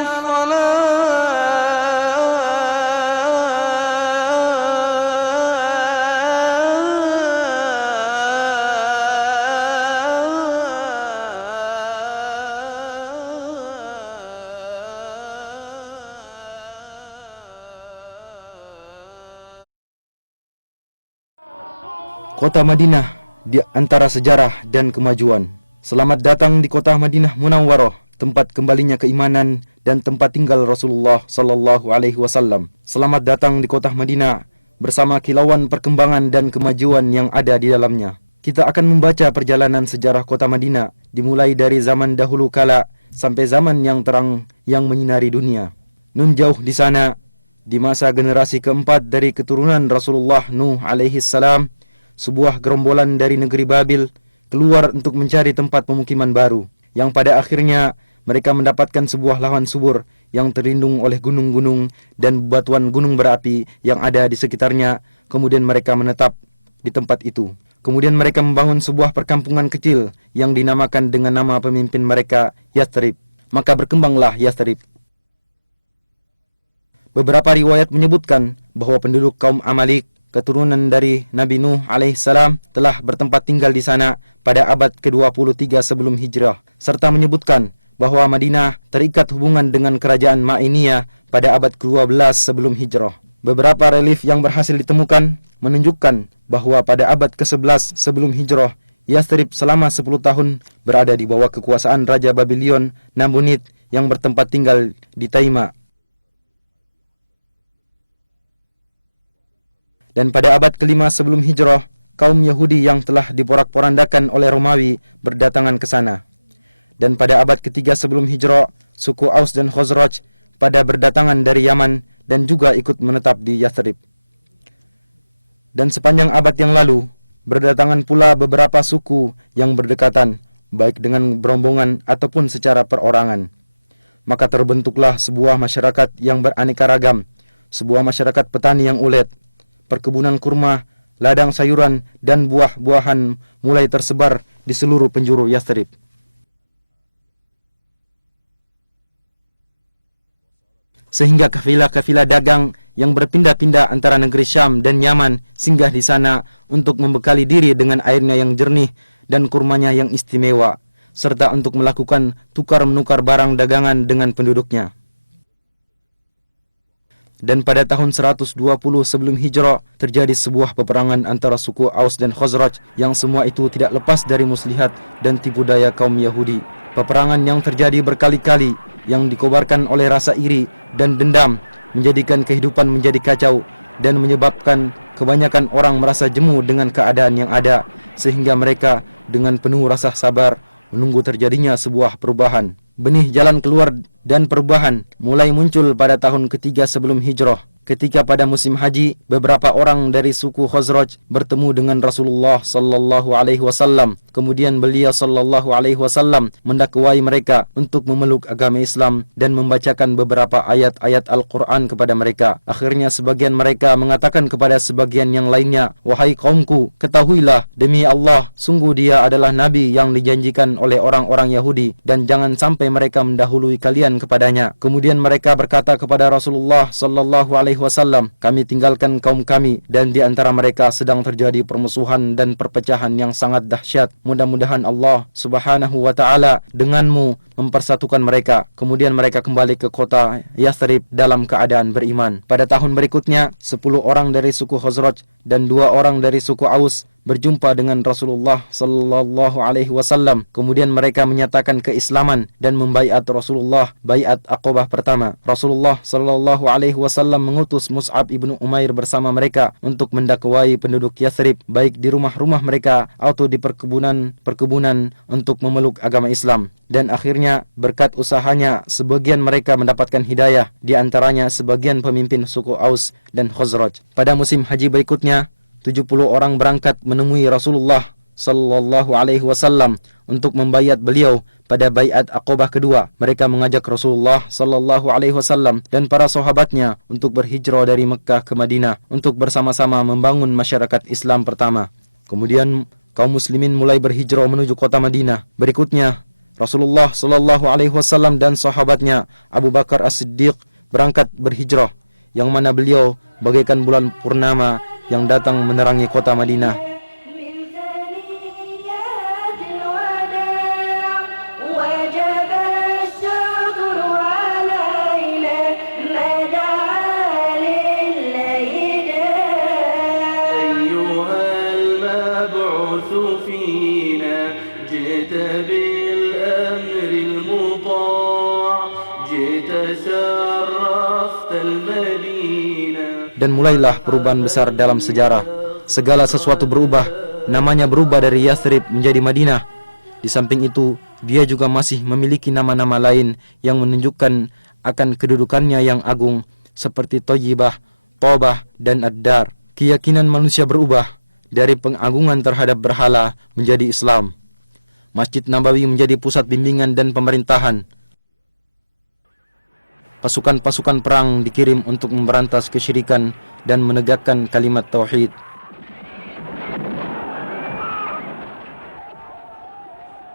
Kota Madinah di antara sejarah dan kemajuan. Selamat datang di kota Madinah Munawwarah, tempat kembalinya keimanan dan tempat tinggal Rasulullah sallallahu alaihi wasallam. Selamat datang di kota Madinah bersama kilauan perkembangan dan kemajuan yang ada di dalamnya. Kita akan membaca perjalanan sejarah kota Madinah dimulai dari zaman dahulu kala sampai zaman yang terang yang menyinari dunia. Nun jauh di sana, di masa generasi keempat dari keturunan Rasulullah Nuh alaihi salam, sebuah gerombolan dari negeri Babil keluar untuk mencari tempat pemukiman baru, yang pada akhirnya mereka mendapatkan sebuah lahan subur yang terlindung oleh gunung-gunung dan bebatuan gunung berapi yang ada di sekitarnya. Kemudian mereka menetap di tempat itu. Kemudian mereka membangun sebuah perkampungan kecil yang dinamakan dengan nama pemimpin mereka, Yathrib. Maka berkembanglah Yathrib. Beberapa riwayat menyebutkan bahwa penduduk kaum Amalik, keturunan dari Nabi Nuh alaihissalam, telah bertempat tinggal di sana pada abad ke-23 sebelum hijrah, serta menyebutkan bahwa Madinah terikat hubungan dengan kerajaan Ma'iniyah pada abad ke-12 sebelum hijrah. Beberapa relief yang berhasil ditemukan menunjukkan bahwa pada abad ke-11 sebelum hijrah, Yathrib selama 10 tahun berada di bawah kekuasaan Raja Babylon Nabonid yang bertempat tinggal di Taima. Dan pada abad ke-5 sebelum hijrah, kaum Yahudi yang telah diporak-porandakan oleh Romawi berdatangan ke sana. Dan pada abad ke-3 sebelum hijrah, suku Aus dan Khazraj pada berdatangan dari Yaman dan juga ikut menetap di Yathrib. Dan sepanjang abad yang lalu, berdatangan pula beberapa suku yang berdekatan, baik dengan berombongan ataupun secara perorangan. Maka terbentuklah sebuah masyarakat yang beraneka ragam, sebuah masyarakat petani yang ulet. Perkebunan kurma, ladang sayuran, dan buah-buahan mulai tersebar di seluruh penjuru Yathrib. Sehingga kafilah-kafilah dagang yang berpindah-pindah antara negeri Syam dan Yaman singgah di sana untuk membekali diri dengan airnya yang jernih dan kurmanya yang istimewa, serta untuk melakukan tukar-menukar barang dagangan dengan penduduknya. Dan pada tahun 120 sebelum hijrah terjadi sebuah peperangan antara suku Aus dan Khazraj yang semua itu tidak lepas dari muslihat dan tipu daya kaum Yahudi. Peperangan yang terjadi berkali-kali yang dikobarkan oleh rasa iri dan dendam menjadikan kehidupan menjadi kacau dan menyebabkan kebanyakan orang merasa jemu dengan keadaan yang ada, sehingga mereka dengan penuh rasa sabar menunggu terjadinya sebuah perubahan. Benih jalan keluar dan perubahan mulai muncul pada tahun ketiga sebelum hijrah, ketika pada musim haji beberapa orang dari suku Khazraj bertemu dengan Rasulullah sallallahu alaihi wasallam. Kemudian beliau sallallahu alaihi wasallam mendakwai mereka untuk memeluk agama Islam dan membacakan beberapa ayat-ayat Al-Qur'an kepada mereka. Akhirnya sebagian mereka mengatakan kepada sebagian yang lainnya, "Wahai kaumku, ketahuilah demi Allah, sungguh dia adalah nabi yang dijanjikan oleh orang-orang Yahudi dan jangan sampai mereka mendahului kalian kepadanya." Kemudian mereka berkata kepada Rasulullah sallallahu alaihi wasallam, "Kami tinggalkan kaum kami dan di antara mereka sedang terjadi permusuhan dan perpecahan yang sangat dahsyat. Mudah-mudahan Allah Subhanahu wa taala denganmu mempersatukan mereka." Kemudian mereka kembali ke kota Yathrib dalam keadaan beriman. Pada tahun berikutnya, 10 orang dari suku Khazraj dan 2 orang dari suku Aus berjumpa dengan Rasulullah sallallahu alaihi wasallam. Kemudian mereka menyatakan keislaman dan membaiat Rasulullah baiat Aqabah pertama. Rasulullah sallallahu alaihi wasallam mengutus Mus'ab ibnu Umair bersama mereka untuk mendakwai penduduk Yathrib, baik di rumah-rumah mereka atau di perkebunan untuk memeluk agama Islam. Dan akhirnya berkat usahanya sebagian mereka mendapatkan hidayah, di antaranya sebagian pemimpin suku Aus dan Khazraj. Pada musim haji berikutnya 70 orang berangkat menemui Rasulullah sallallahu alaihi wasallam untuk membayat beliau pada baiat Aqabah kedua. Mereka mengajak Rasulullah sallallahu alaihi wasallam dan para sahabatnya untuk berhijrah dari Mekkah ke Madinah untuk bersama-sama membangun masyarakat Islam pertama. Kemudian kaum muslimin mulai berhijrah menuju kota Madinah. Berikutnya Rasulullah sallallahu alaihi wasallam dan sahabatnya Abu Bakar As-Siddiq berangkat berhijrah, yang mana beliau bagaikan bulan purnama yang datang menerangi kota Madinah. Dan mulailah perubahan besar dalam sejarah. Segala sesuatu berubah. Namanya berubah dari Yathrib menjadi Madinah. Di samping itu, dia juga masih memiliki nama-nama lain yang menunjukkan akan kedudukannya yang agung, seperti Thayyibah, Tobah, dan Ad-Dar. Keyakinan manusia berubah dari pengagungan terhadap berhala menjadi Islam. Masjid Nabawi menjadi pusat bimbingan dan pemerintahan. Pasukan-pasukan perang dikirim untuk memberantas kesyirikan dan menegakkan kalimat tauhid.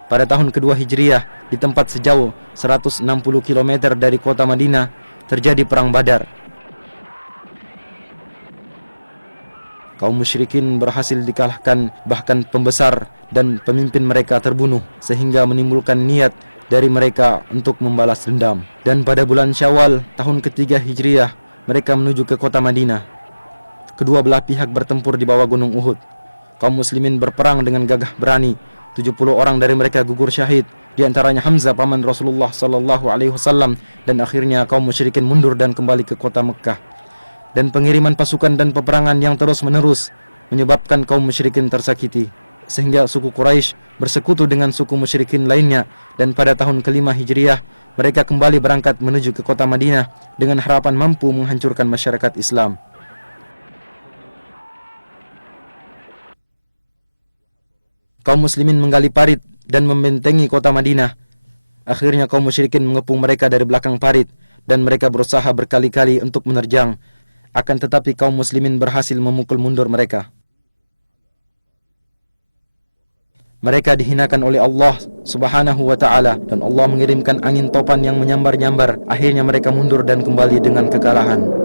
Pada tahun kedua Hijriyah, di tempat sejauh 160 km dari kota Madinah, terjadi perang Badar. Kaum musyrikin berhasil dikalahkan, bahkan pembesar dan pemimpin mereka terbunuh, sehingga menimbulkan niat dari mereka untuk membalas dendam. Dan pada bulan Syawal tahun ketiga Hijriyah, mereka menuju ke kota Madinah. Kedua belah pihak bertempur di bawah gunung Uhud. Kaum muslimin berperang dengan gagah berani. 70 orang dari mereka gugur syahid, di antaranya Hamzah paman Rasulullah sallallahu alaihi wasallam, dan akhirnya kaum musyrikin mundur dan kembali ke kota Mekkah. Dan pengiriman pasukan dan peperangan yang terus-menerus menyebabkan kaum musyrikin tersakiti, sehingga suku Quraisy bersekutu dengan suku musyrikin lainnya, dan pada tahun kelima Hijriyah mereka kembali berangkat menuju ke kota Madinah dengan harapan mampu menghancurkan masyarakat Islam. Kaum muslimin menggali parit dan membentengi kota Madinah. Akhirnya kaum musyrikin mengepung mereka dari belakang parit dan mereka berusaha berkali-kali untuk menerjang. Akan tetapi kaum muslimin berhasil memukul mundur mereka. Mereka dihinakan oleh Allah Subhanahu wa ta'ala dan Allah mengirimkan angin topan yang menyambar-nyambar. Akhirnya mereka mundur dan kembali dengan kekalahan.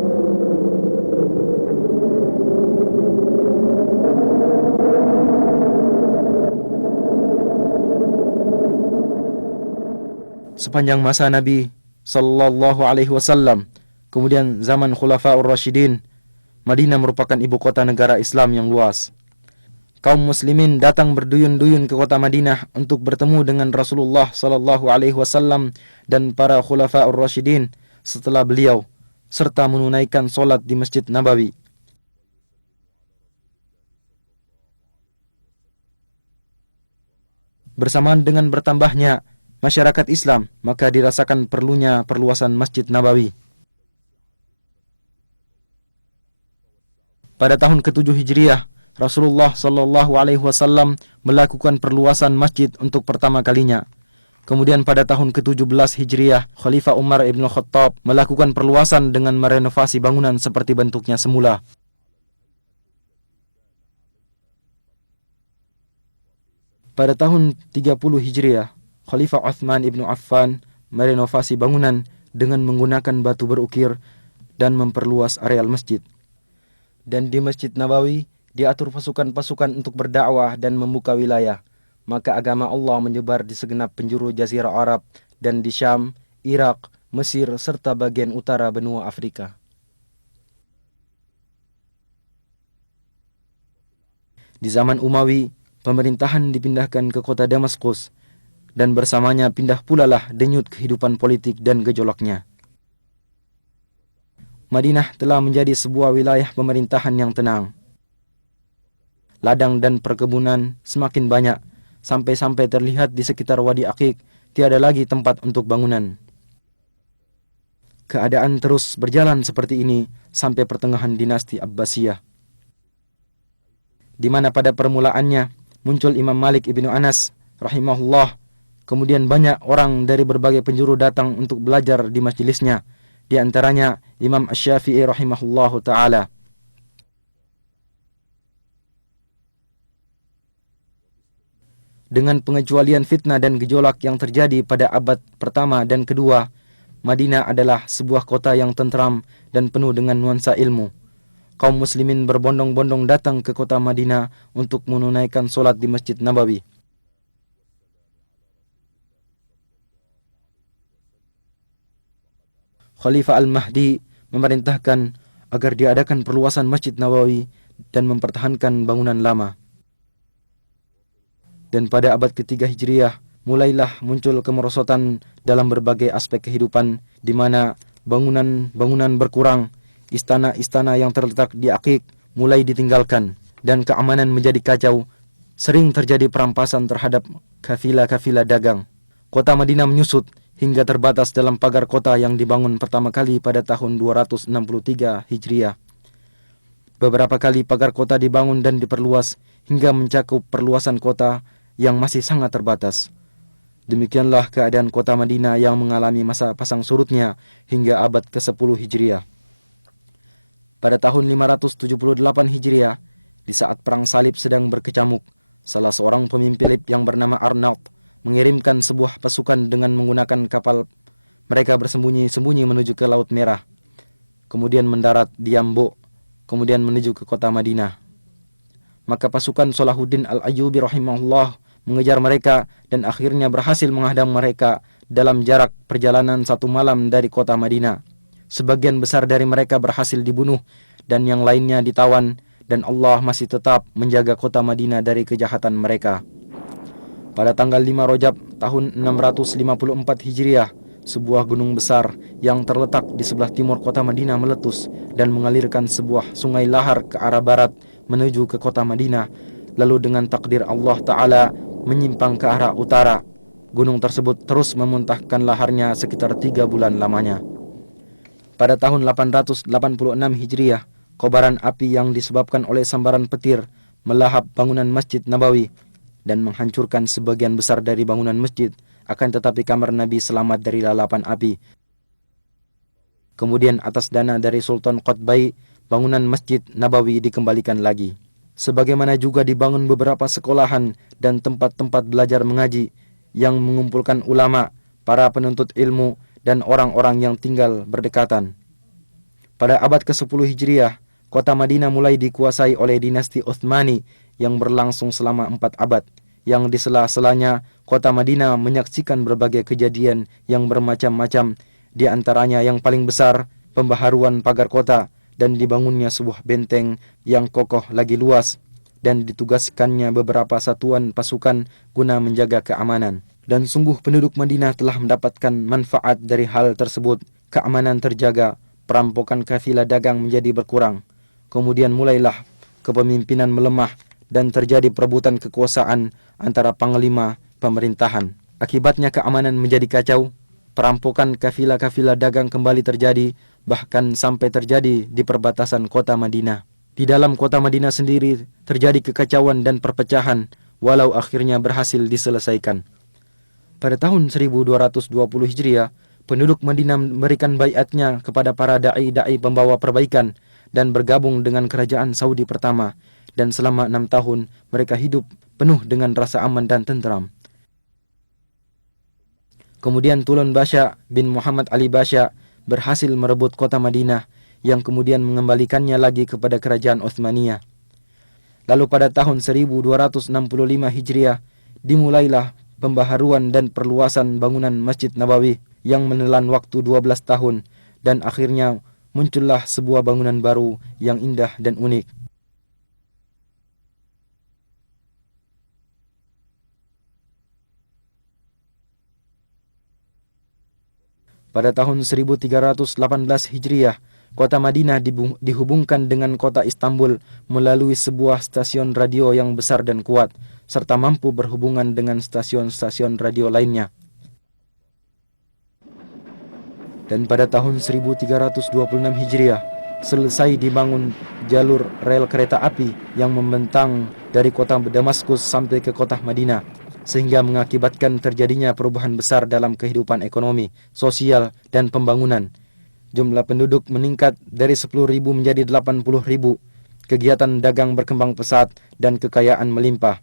Sepanjang masa Nabi sallallahu alaihi wasallam, kemudian zaman Khulafaur Rasyidin, Madinah merupakan ibu kota negara Islam yang luas. Kaum muslimin datang berduyun-duyun ke kota Madinah untuk bertemu dengan Rasulullah sallallahu alaihi wasallam dan para Khulafaur Rasyidin setelah beliau, serta menunaikan solat di Masjid Nabawi. Bersamaan dengan bertambahnya masyarakat Islam, maka dirasakan perlunya perluasan Masjid Nabawi. Pada tahun ke-7 Hijriyah, Rasulullah sallallahu alaihi wasallam melakukan perluasan masjid untuk pertama kalinya. Kemudian pada tahun ke-17 Hijriyah, Khalifah Umar ibn Khattab melakukan perluasan dengan merenovasi bangunan seperti bentuknya semula. Pada tahun 30 Hijriyah, Khalifah Uthman ibn Affan merenovasi bangunan dengan menggunakan batu berukir dan memperluas areal masjid. Dan di Masjid Nabawi diatur pasukan-pasukan untuk berdakwah dan membuka wilayah. Maka agama Allah menyebar di segenap penjuru Jazirah Arab dan di Syam, Irak, Mesir, serta bagian utara benua Afrika. Di zaman Umawi, pemerintahan dipindahkan ke kota Damaskus dan bersamanya pindah pula lah denyut kehidupan politik dan gejolaknya. Madinah telah menjadi sebuah wilayah pemerintahan yang tenang. Ladang dan perkebunan semakin banyak, sampai-sampai terlihat di sekitar Wadi Aqiq tiada lagi tempat untuk bangunan. Keadaan terus berjalan seperti ini sampai pertengahan dinasti Abbasiyah, di mana pada permulaannya muncul Imam Malik ibnu Anas rahimahullah. Kemudian banyak orang dari berbagai penjuru datang untuk belajar di majelisnya, di antaranya Imam Asy-Syafi'i rahimahullahu taala. Dengan pengecualian fitnah dan gejolak yang terjadi pada abad pertama dan kedua, Madinah adalah sebuah kota yang tentram dan penuh dengan nuansa ilmu. Kaum muslimin berbondong-bondong datang ke kota Madinah untuk menunaikan solat di Masjid Nabawi. Khalifah Al-Mahdi memerintahkan agar diadakan perluasan Masjid Nabawi dan mempertahankan bangunan lama. Dan pada abad ketiga Hijriah, mulailah muncul kemerosotan dalam berbagai aspek kehidupan, di mana bangunan-bangunan berkurang, istana-istana yang terletak di Aqiq mulai ditinggalkan, dan keamanan menjadi kacau. Sering terjadi perampasan terhadap kafilah-kafilah dagang. Kota Madinah menyusut hingga terbatas dalam pagar kota yang dibangun pertama kali pada tahun 263 Hijriah. Beberapa kali pagar kota dibangun dan diperluas hingga mencakup perluasan kota yang masih sangat terbatas. Demikianlah keadaan kota Madinah yang mengalami masa pasang surutnya hingga abad ke-10 Hijriah. Pada tahun 578 Hijriah, di saat perang salib sedang berkecamuk, salah seorang pemimpin yang bernama Arnaud mengirimkan sebuah pasukan dengan menggunakan kapal. Mereka bersembunyi-sembunyi menuju ke Laut Merah, kemudian mendarat di Yambo, kemudian menuju ke kota Madinah. Maka pasukan Salahuddin Al-Ayyubi rahimahullah mengejar mereka dan akhirnya berhasil menghadang mereka dalam jarak perjalanan 1 malam dari kota Madinah. Sebagian besar dari mereka berhasil dibunuh dan yang lainnya ditawan, dan Allah masih tetap menjaga kota Madinah dari kejahatan mereka. Pada tanggal 5 Rajab tahun 654 Hijriah, sebuah gunung besar yang terletak di sebelah timur kota Madinah meletus dan mengalirkan sebuah sungai lahar ke arah barat menuju ke kota Madinah. Lalu dengan takdir Allah Ta'ala menyimpang ke arah utara. Gunung tersebut terus memuntahkan laharnya sekitar 3 bulan lamanya. Pada tahun 886 Hijriah, kobaran api yang disebabkan oleh sambaran petir melahap bangunan Masjid Nabawi dan menghancurkan sebagian besar dari bangunan masjid, akan tetapi kamar Nabi selamat dari lalapan api. Kemudian atas dana dari Sultan Qutbai, bangunan Masjid Nabawi dikembalikan lagi. Sebagaimana juga dibangun beberapa sekolahan dan tempat-tempat belajar mengaji yang mengumpulkan ulama, para penuntut ilmu, dan orang-orang yang tinggal berdekatan. Pada abad ke-10 Hijriah, kota Madinah mulai dikuasai oleh dinasti Utsmani yang berlangsung selama 4 abad. Yang di sela-selanya, kota Madinah menyaksikan berbagai kejadian yang bermacam-macam, di antaranya yang paling besar, pembaharuan pagar kota dan dibangunnya sebuah benteng yang kokoh lagi luas, dan ditugaskannya beberapa satuan pasukan guna menjaga keamanan. Dan sungguh penduduk Madinah telah mendapatkan manfaat dari hal tersebut. Keamanan terjaga, perampokan kafilah dagang menjadi berkurang. Kemudian mulailah kepemimpinan melemah dan terjadi perebutan kekuasaan antara panglima pemerintahan. Akibatnya keamanan menjadi kacau, perampokan kafilah-kafilah dagang kembali terjadi, bahkan sampai terjadi di perbatasan kota Madinah. Di dalam kota Madinah sendiri terjadi kekacauan dan perpecahan, walau akhirnya berhasil diselesaikan. Pada tahun 1220 Hijriah, penduduk Madinah memberikan baiatnya kepada para da'i-da'i pembawa perbaikan dan bergabung dengan kerajaan Saudi pertama, dan selama 6 tahun mereka hidup penuh dengan rasa aman dan tentram. Kemudian Tulun Basha bin Muhammad Ali Basha berhasil merebut kota Madinah yang kemudian mengembalikannya lagi kepada kerajaan Utsmaniyah. Lalu pada tahun 1265 Hijriah dimulailah pembaharuan dan perluasan bangunan Masjid Nabawi yang menelan waktu 12 tahun, dan akhirnya muncullah sebuah bangunan baru yang indah dan unik. Pada tahun 1318 Hijriah, kota Madinah dihubungkan dengan kota Istanbul melalui sebuah stasiun radio yang besar dan kuat, serta mampu berhubungan dengan stasiun-stasiun radio lainnya. Dan pada tahun 1326 Hijriah, selesai dibangun jalur rel kereta api yang membentang dari kota Damaskus sampai ke kota Madinah, sehingga mengakibatkan terjadinya perubahan besar dalam kehidupan ekonomi, sosial, dan pembangunan. Jumlah penduduk meningkat dari 10.000 menjadi 80.000. Kegiatan dagang berkembang pesat dan kekayaan melimpah.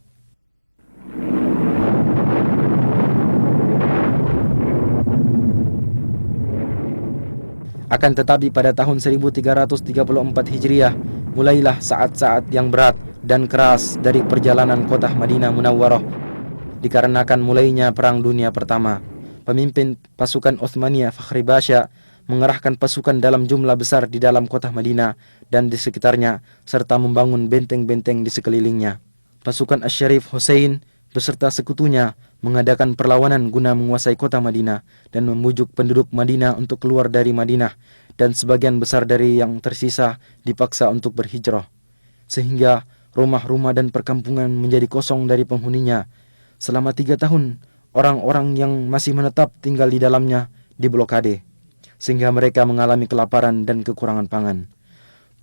Akan tetapi pada tahun 1334 Hijriah, mulailah saat-saat yang berat dan keras dari perjalanan kota Madinah Munawwarah dikarenakan mulainya Perang Dunia Pertama. Pemimpin pasukan Utsmaniyah Fakhri Pasha mengerahkan pasukan dalam jumlah besar di dalam kota Madinah dan di sekitarnya, serta membangun benteng-benteng di sekelilingnya. Pasukan Asy-Syarif Hussein beserta sekutunya mengadakan perlawanan guna menguasai kota Madinah dan membujuk penduduk Madinah untuk keluar dari Madinah, dan sebagian besar dari yang tersisa dipaksa untuk berhijrah, sehingga rumah-rumah dan perkampungan menjadi kosong dari penghuninya. Selama 3 tahun, orang-orang yang masih menetap tinggal di dalamnya diblokade, sehingga mereka mengalami kelaparan dan kekurangan pangan.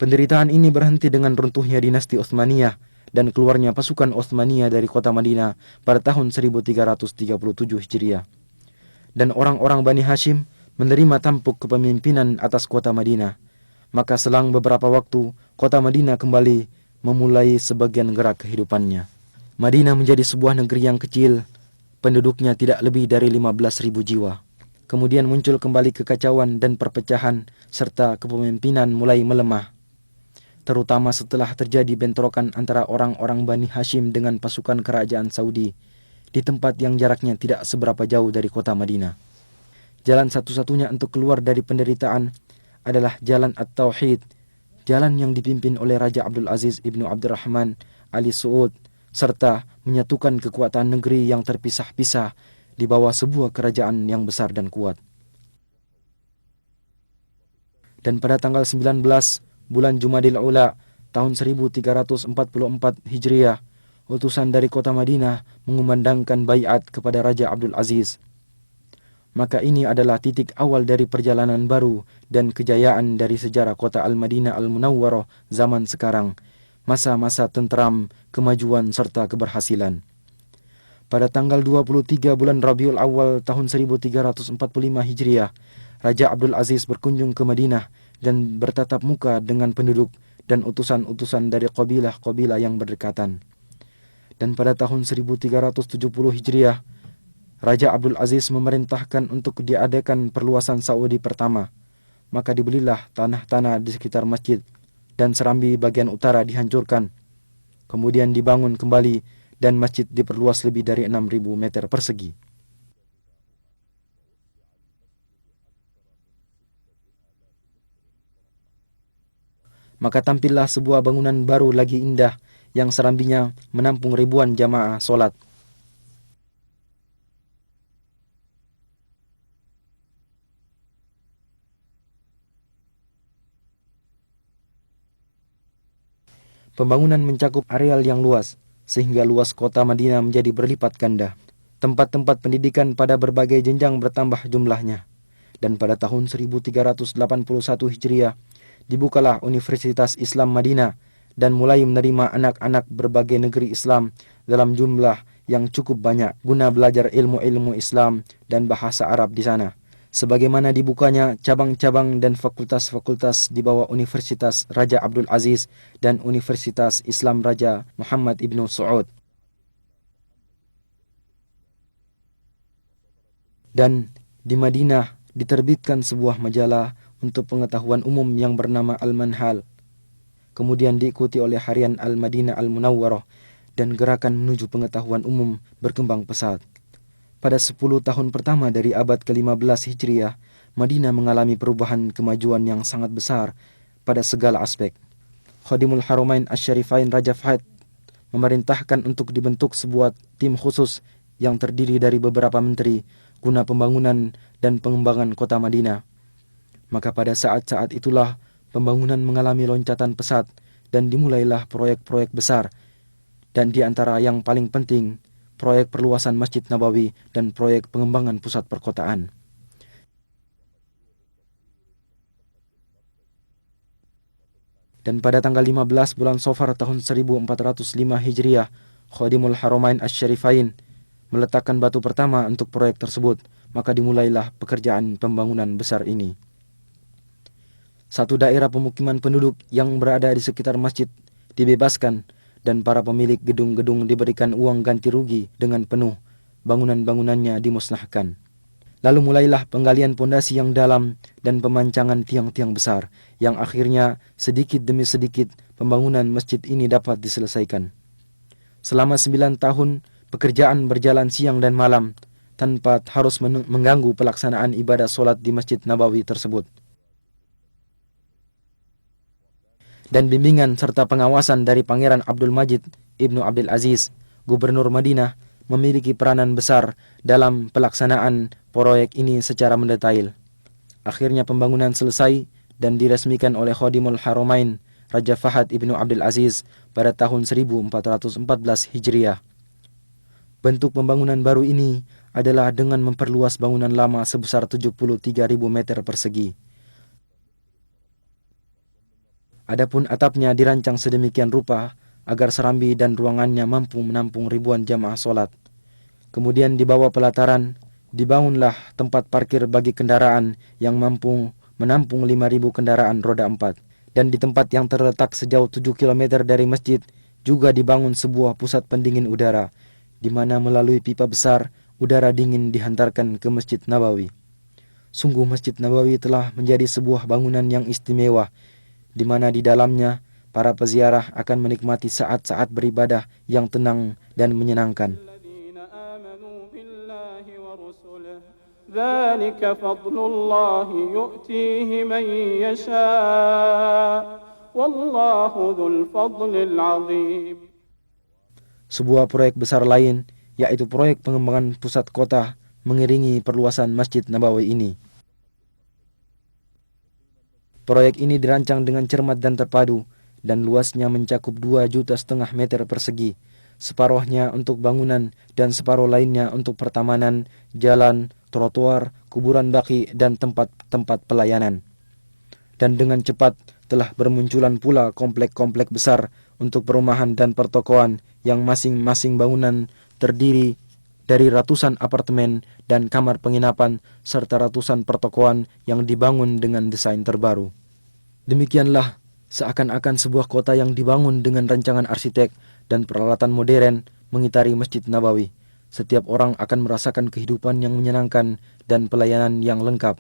Penderitaan ini berhenti dengan runtuhnya dinasti Utsmaniyah dan keluarnya pasukan Utsmaniyah dari kota Madinah pada tahun 1337 Hijriah. Dan orang-orang Bani Hashim menerima tampuk kepemimpinan atas kota Madinah. Maka selang beberapa waktu, kota Madinah kembali memulai sebagian gerak kehidupannya. Madinah menjadi sebuah negeri yang kecil, penduduknya tidak lebih dari 15.000 jiwa. Kemudian muncul kembali kekacauan dan perpecahan, serta kepemimpinan mulai melemah, terutama setelah terjadi bentrokan antara orang-orang Bani Hashim dengan pasukan kerajaan Saudi di tempat yang jaraknya tidak seberapa jauh dari kota Madinah. Jalan satu-satunya untuk keluar dari penderitaan adalah jalan At-Tauhid, jalan yang dipimpin oleh Raja Abdul Aziz Ibnu Abdurrahman Ali Saud, serta menyatukan kekuatan negeri yang terpisah-pisah di bawah sebuah kerajaan yang besar dan kuat. Dan pada tanggal 19 bulan Jumadil Ula tahun 1344 Hijriah, utusan dari kota Madinah mengumandangkan baiat kepada Raja Abdul Aziz. Maka ini adalah titik awal dari perjalanan baru dan kejayaan dari sejarah kota Al-Madinah Al-Munawwarah zaman sekarang, masa-masa tentram, kemajuan serta keberhasilan. Pada tanggal 23 bulan Rabiul Awal tahun 1345 Hijriah, Raja Abdul Aziz berkunjung ke Madinah dan bertatap muka dengan penduduk dan utusan-utusan dari kabilah-kabilah yang berdekatan. Dan pada tahun 1370 Hijriah, Raja Abdul Aziz memerintahkan untuk diadakan perluasan Saudi pertama. Maka dibelilah tanah-tanah di sekitar masjid dan serambi bagian utara dihancurkan. Kemudian dibangun kembali dan masjid diperluas lebih dari 6.000 meter persegi. Maka tampillah sebuah bangunan baru lagi indah yang serambinya menampung ribuan jamaah solat. Pembangunan mencakup areal yang luas, sehingga luas kota Madinah menjadi berlipat ganda. Tempat-tempat pendidikan pada berbagai jenjang bertambah jumlahnya. Dan pada tahun 1381 Hijriah, dibukalah Universitas Islam Madinah dan mulai menerima anak-anak berbagai negeri Islam dalam jumlah yang cukup banyak guna belajar ilmu-ilmu Islam dan bahasa Arab di sana. Sebagaimana dibukanya cabang-cabang dan fakultas-fakultas di bawah Universitas Raja Abdul Aziz dan Universitas Islam Raja Muhammad Ibnu Saud. Dan di Madinah diterbitkan sebuah majalah untuk pengetahuan umum yang bernama Al-Manhal. Kemudian diikuti oleh harian Al-Madinah Al-Munawwarah dan gerakan menuju pengetahuan umum berkembang pesat. Pada 10 tahun pertama dari abad ke-15 Hijriah, Madinah mengalami perubahan kemajuan yang sangat besar pada segala aspek. Khadimul Haramain Asy-Syarifain Raja Fahd memerintahkan untuk dibentuk sebuah tim khusus yang terdiri dari beberapa menteri guna pembangunan dan pengembangan kota Madinah. Maka pada saat-saat itulah pembangunan mengalami loncatan pesat dan dimulailah proyek-proyek besar, dan di antara yang paling penting, proyek perluasan Masjid Nabawi dan proyek pengembangan pusat perkotaan. Dan pada tanggal 15 bulan Safar tahun 1405 Hijriah, Khadimul Haramain Asy-Syarifain meletakkan batu pertama untuk proyek tersebut, maka dimulailah pekerjaan pembangunan besar ini. Satu daerah pemukiman penduduk yang berada di sekitar masjid dibebaskan dan para pemilik gedung-gedung diberikan uang ganti rugi dengan penuh, bangunan-bangunannya dimusnahkan. Lalu mulailah penggalian pondasi yang dalam dan pemancangan tiang-tiang besar, yang akhirnya sedikit demi sedikit pembangunan masjid ini dapat diselesaikan. Selama 9 tahun, pekerjaan berjalan siang dan malam, tanpa harus mengganggu pelaksanaan ibadah solat di Masjid Nabawi tersebut. Dan bimbingan serta pengawasan dari Pangeran Abdul Majid Ibnu Abdul Aziz, Gubernur Madinah, memiliki peranan besar dalam pelaksanaan proyek ini secara mendetail. Akhirnya pembangunan selesai dan diresmikan oleh Khadimul Haramain Raja Fahad Ibnu Abdul Aziz pada tahun 1414 Hijriah. Bentuk pembangunan baru ini adalah dengan memperluas bangunan lama sebesar 73.000 meter persegi. Adapun atapnya dirancang sedemikian rupa agar serambi dan ruangannya mampu menampung ribuan jamaah solat. Kemudian di bawah pelataran dibangunlah tempat parkir bagi kendaraan yang mampu menampung 5.000 kendaraan roda 4. Dan di tempat yang terletak sejauh 7 km dari masjid juga dibangun sebuah pusat pendingin udara, di mana melalui pipa besar udara dingin dihantarkan ke Masjid Nabawi. Sungguh Masjid Nabawi telah menjadi sebuah bangunan yang istimewa, di mana di dalamnya para peziarah akan menikmati saat-saat beribadah yang tenang dan menyenangkan. ذلك فضل الله يؤتيه من يشاء والله ذو الفضل العظيم. Sebuah proyek besar lain, yaitu proyek pengembangan pusat kota, mengiringi perluasan Masjid Nabawi ini. Proyek ini dirancang dengan cermat dan terpadu, dan luasnya mencakup 2,5 juta meter persegi, separuhnya untuk bangunan dan separuh lainnya untuk pertamanan, jalan, trotoar, kuburan baki, dan tempat-tempat pelayanan. Dan dengan cepat telah bermunculan pula komplek-komplek besar untuk perumahan dan pertokoan yang masing-masing bangunan terdiri dari ratusan apartemen dan kamar penginapan serta ratusan pertokoan yang dibangun dengan desain terbaru. Demikianlah seakan-akan sebuah kota yang dibangun dengan rancangan arsitek dan peralatan modern mengitari Masjid Nabawi. Setiap orang akan merasakan kehidupan yang menyenangkan dan pelayanan yang lengkap.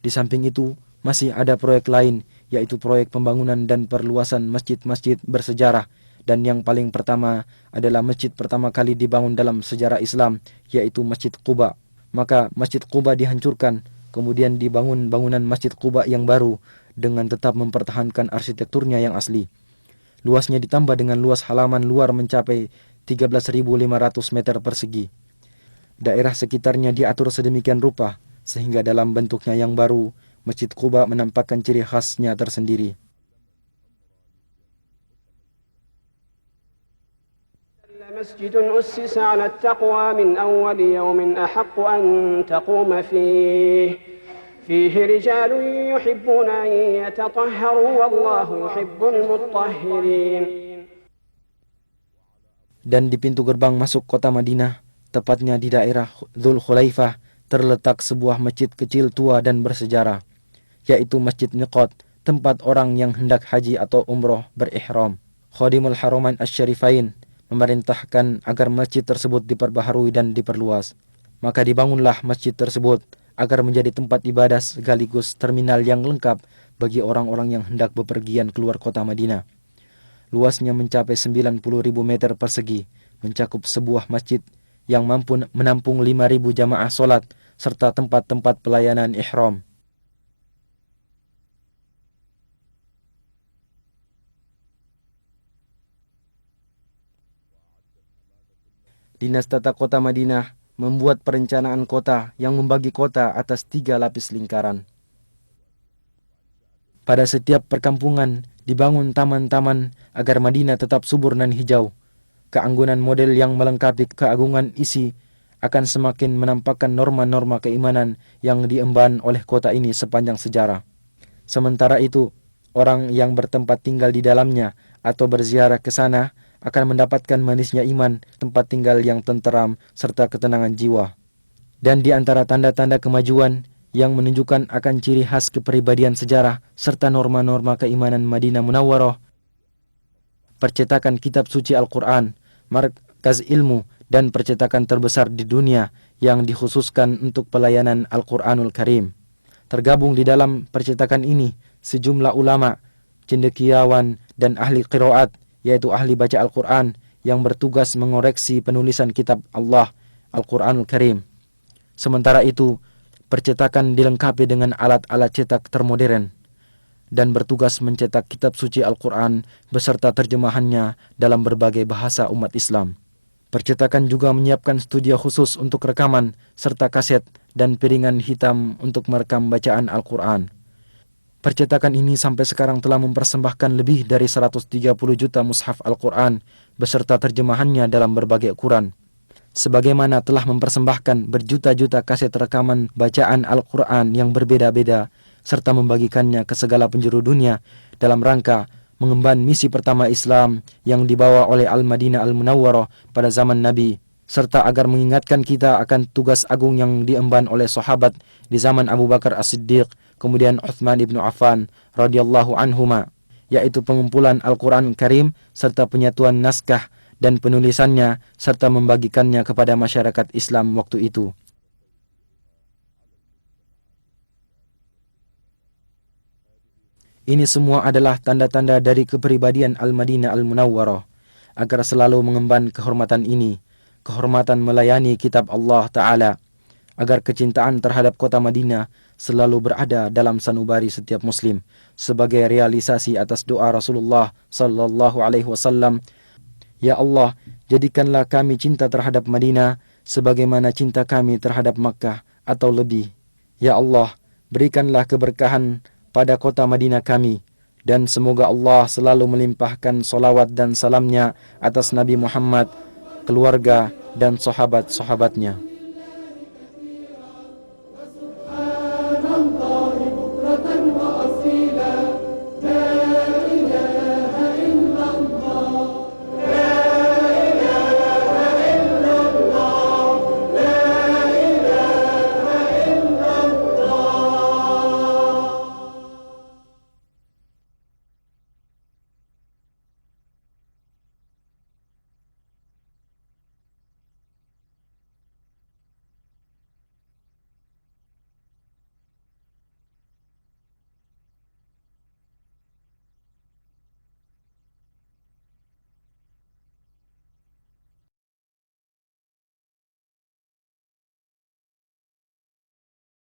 Di samping itu, masih ada proyek lain, yaitu proyek pembangunan dan perluasan masjid-masjid bersejarah, dan yang paling pertama adalah masjid pertama kali dibangun dalam sejarah Islam, yaitu Masjid Quba. Maka Masjid Quba dihancurkan, kemudian dibangun bangunan Masjid Quba yang baru dengan tetap mempertahankan arsitekturnya yang asli. Luasnya ditambah dengan luas halaman luar mencapai 13.500 meter persegi. Daerah sekitarnya diatur sedemikian rupa sehingga dalam bentuknya yang baru, Masjid Quba menampakkan ciri khasnya tersendiri. مسجد أسس على التقوى من أول يوم أحق أن تقوم فيه رجال يحبون أن يتطهروا والله يحب المطهرين. Dan di pintu gerbang masuk kota Madinah, tepatnya di daerah Dzul Khulaifah, terletak sebuah masjid kecil tua dan bersejarah, yaitu Masjid Miqat, tempat orang yang hendak haji atau umroh berihram. Khadimul Haramain Asy-Syarifain memerintahkan agar masjid tersebut diperbaharui dan diperluas. Maka dibangunlah masjid tersebut agar menjadi tempat ibadah sekaligus terminal yang lengkap bagi orang-orang yang hendak bepergian keluar kota Madinah. Luasnya mencapai 90.000 meter persegi, mencakup sebuah masjid yang mampu menampung 5.000 jamaah solat serta tempat-tempat pelayanan ihram. Dinas Tata Kota Madinah membuat perencanaan kota yang membagi kota atas 3 lapis lingkaran. Pada setiap perkampungan dibangun taman-taman agar Madinah tetap subur dan hijau. Keanggunan model yang melengkapi keagungan isi akan semakin menampakkan norma-norma keimanan yang diemban oleh kota ini sepanjang sejarah. Sementara itu, orang yang bertempat tinggal di dalamnya atau berziarah ke sana akan mendapatkan manisnya iman, tempat tinggal yang tenteram, serta ketenangan jiwa. Dan di antara tanda-tanda kemajuan yang menunjukkan akan ciri khas kepribadian sejarah serta norma-norma keimanan Madinah Munawwarah, percetakan kitab suci Al-Quran, markaz ilmu dan percetakan terbesar di dunia yang dikhususkan untuk pelayanan Al-Quranul Karim. Tergabung di dalam percetakan ini sejumlah ulama, cendekiawan dan ahli qiraat, yaitu ahli baca Al-Quran yang bertugas mengoreksi penulisan kitab Allah, Al-Quranul Karim. Sementara itu, percetakan dilengkapi dengan alat-alat cetak termodern dan bertugas mencetak kitab suci Al-Quran beserta terjemahannya dalam berbagai bahasa umat Islam. Percetakan juga menyiapkan studio khusus untuk rekaman serta kaset dan piringan hitam untuk merekam bacaan Al-Quran. Percetakan ini sampai sekarang telah mempersembahkan lebih dari 130 juta mushaf Al-Quran beserta terjemahannya dalam berbagai ukuran. Sebagaimana telah mempersembahkan berjuta-juta kaset rekaman bacaan Al-Quran yang berbeda-beda serta membagikannya ke segala penjuru dunia dalam rangka mengemban misi pertama Islam yang dibawa oleh Al-Madinah Al-Munawwarah pada zaman Nabi, serta agar mengingatkan kita akan tugas agung yang diemban oleh sahabat di zaman Abu Bakar As-Siddiq, kemudian Uthman ibn Affan radhiyallahu anhuma, yaitu pengumpulan Al-Quran Karim serta penyatuan naskah dan penulisannya serta membagikannya kepada masyarakat Islam waktu itu. Ini semua adalah tanda-tanda dari kepribadian Al-Madinah Al-Munawwarah agar selalu mengemban kehormatan ini, kehormatan melayani kitab Allah Ta'ala, agar kecintaan terhadap kota Madinah selalu berada dalam sanubari setiap muslim sebagai realisasi atas doa Rasulullah sallallahu alaihi wasallam, "Ya Allah, jadikanlah kami cinta terhadap Madinah sebagaimana cinta kami terhadap Makkah atau lebih. Ya Allah, berikanlah keberkahan pada kota Madinah kami, dan semoga Allah selalu melimpahkan salawat dan salamnya atas Nabi Muhammad, keluarga dan sahabat-sahabatnya."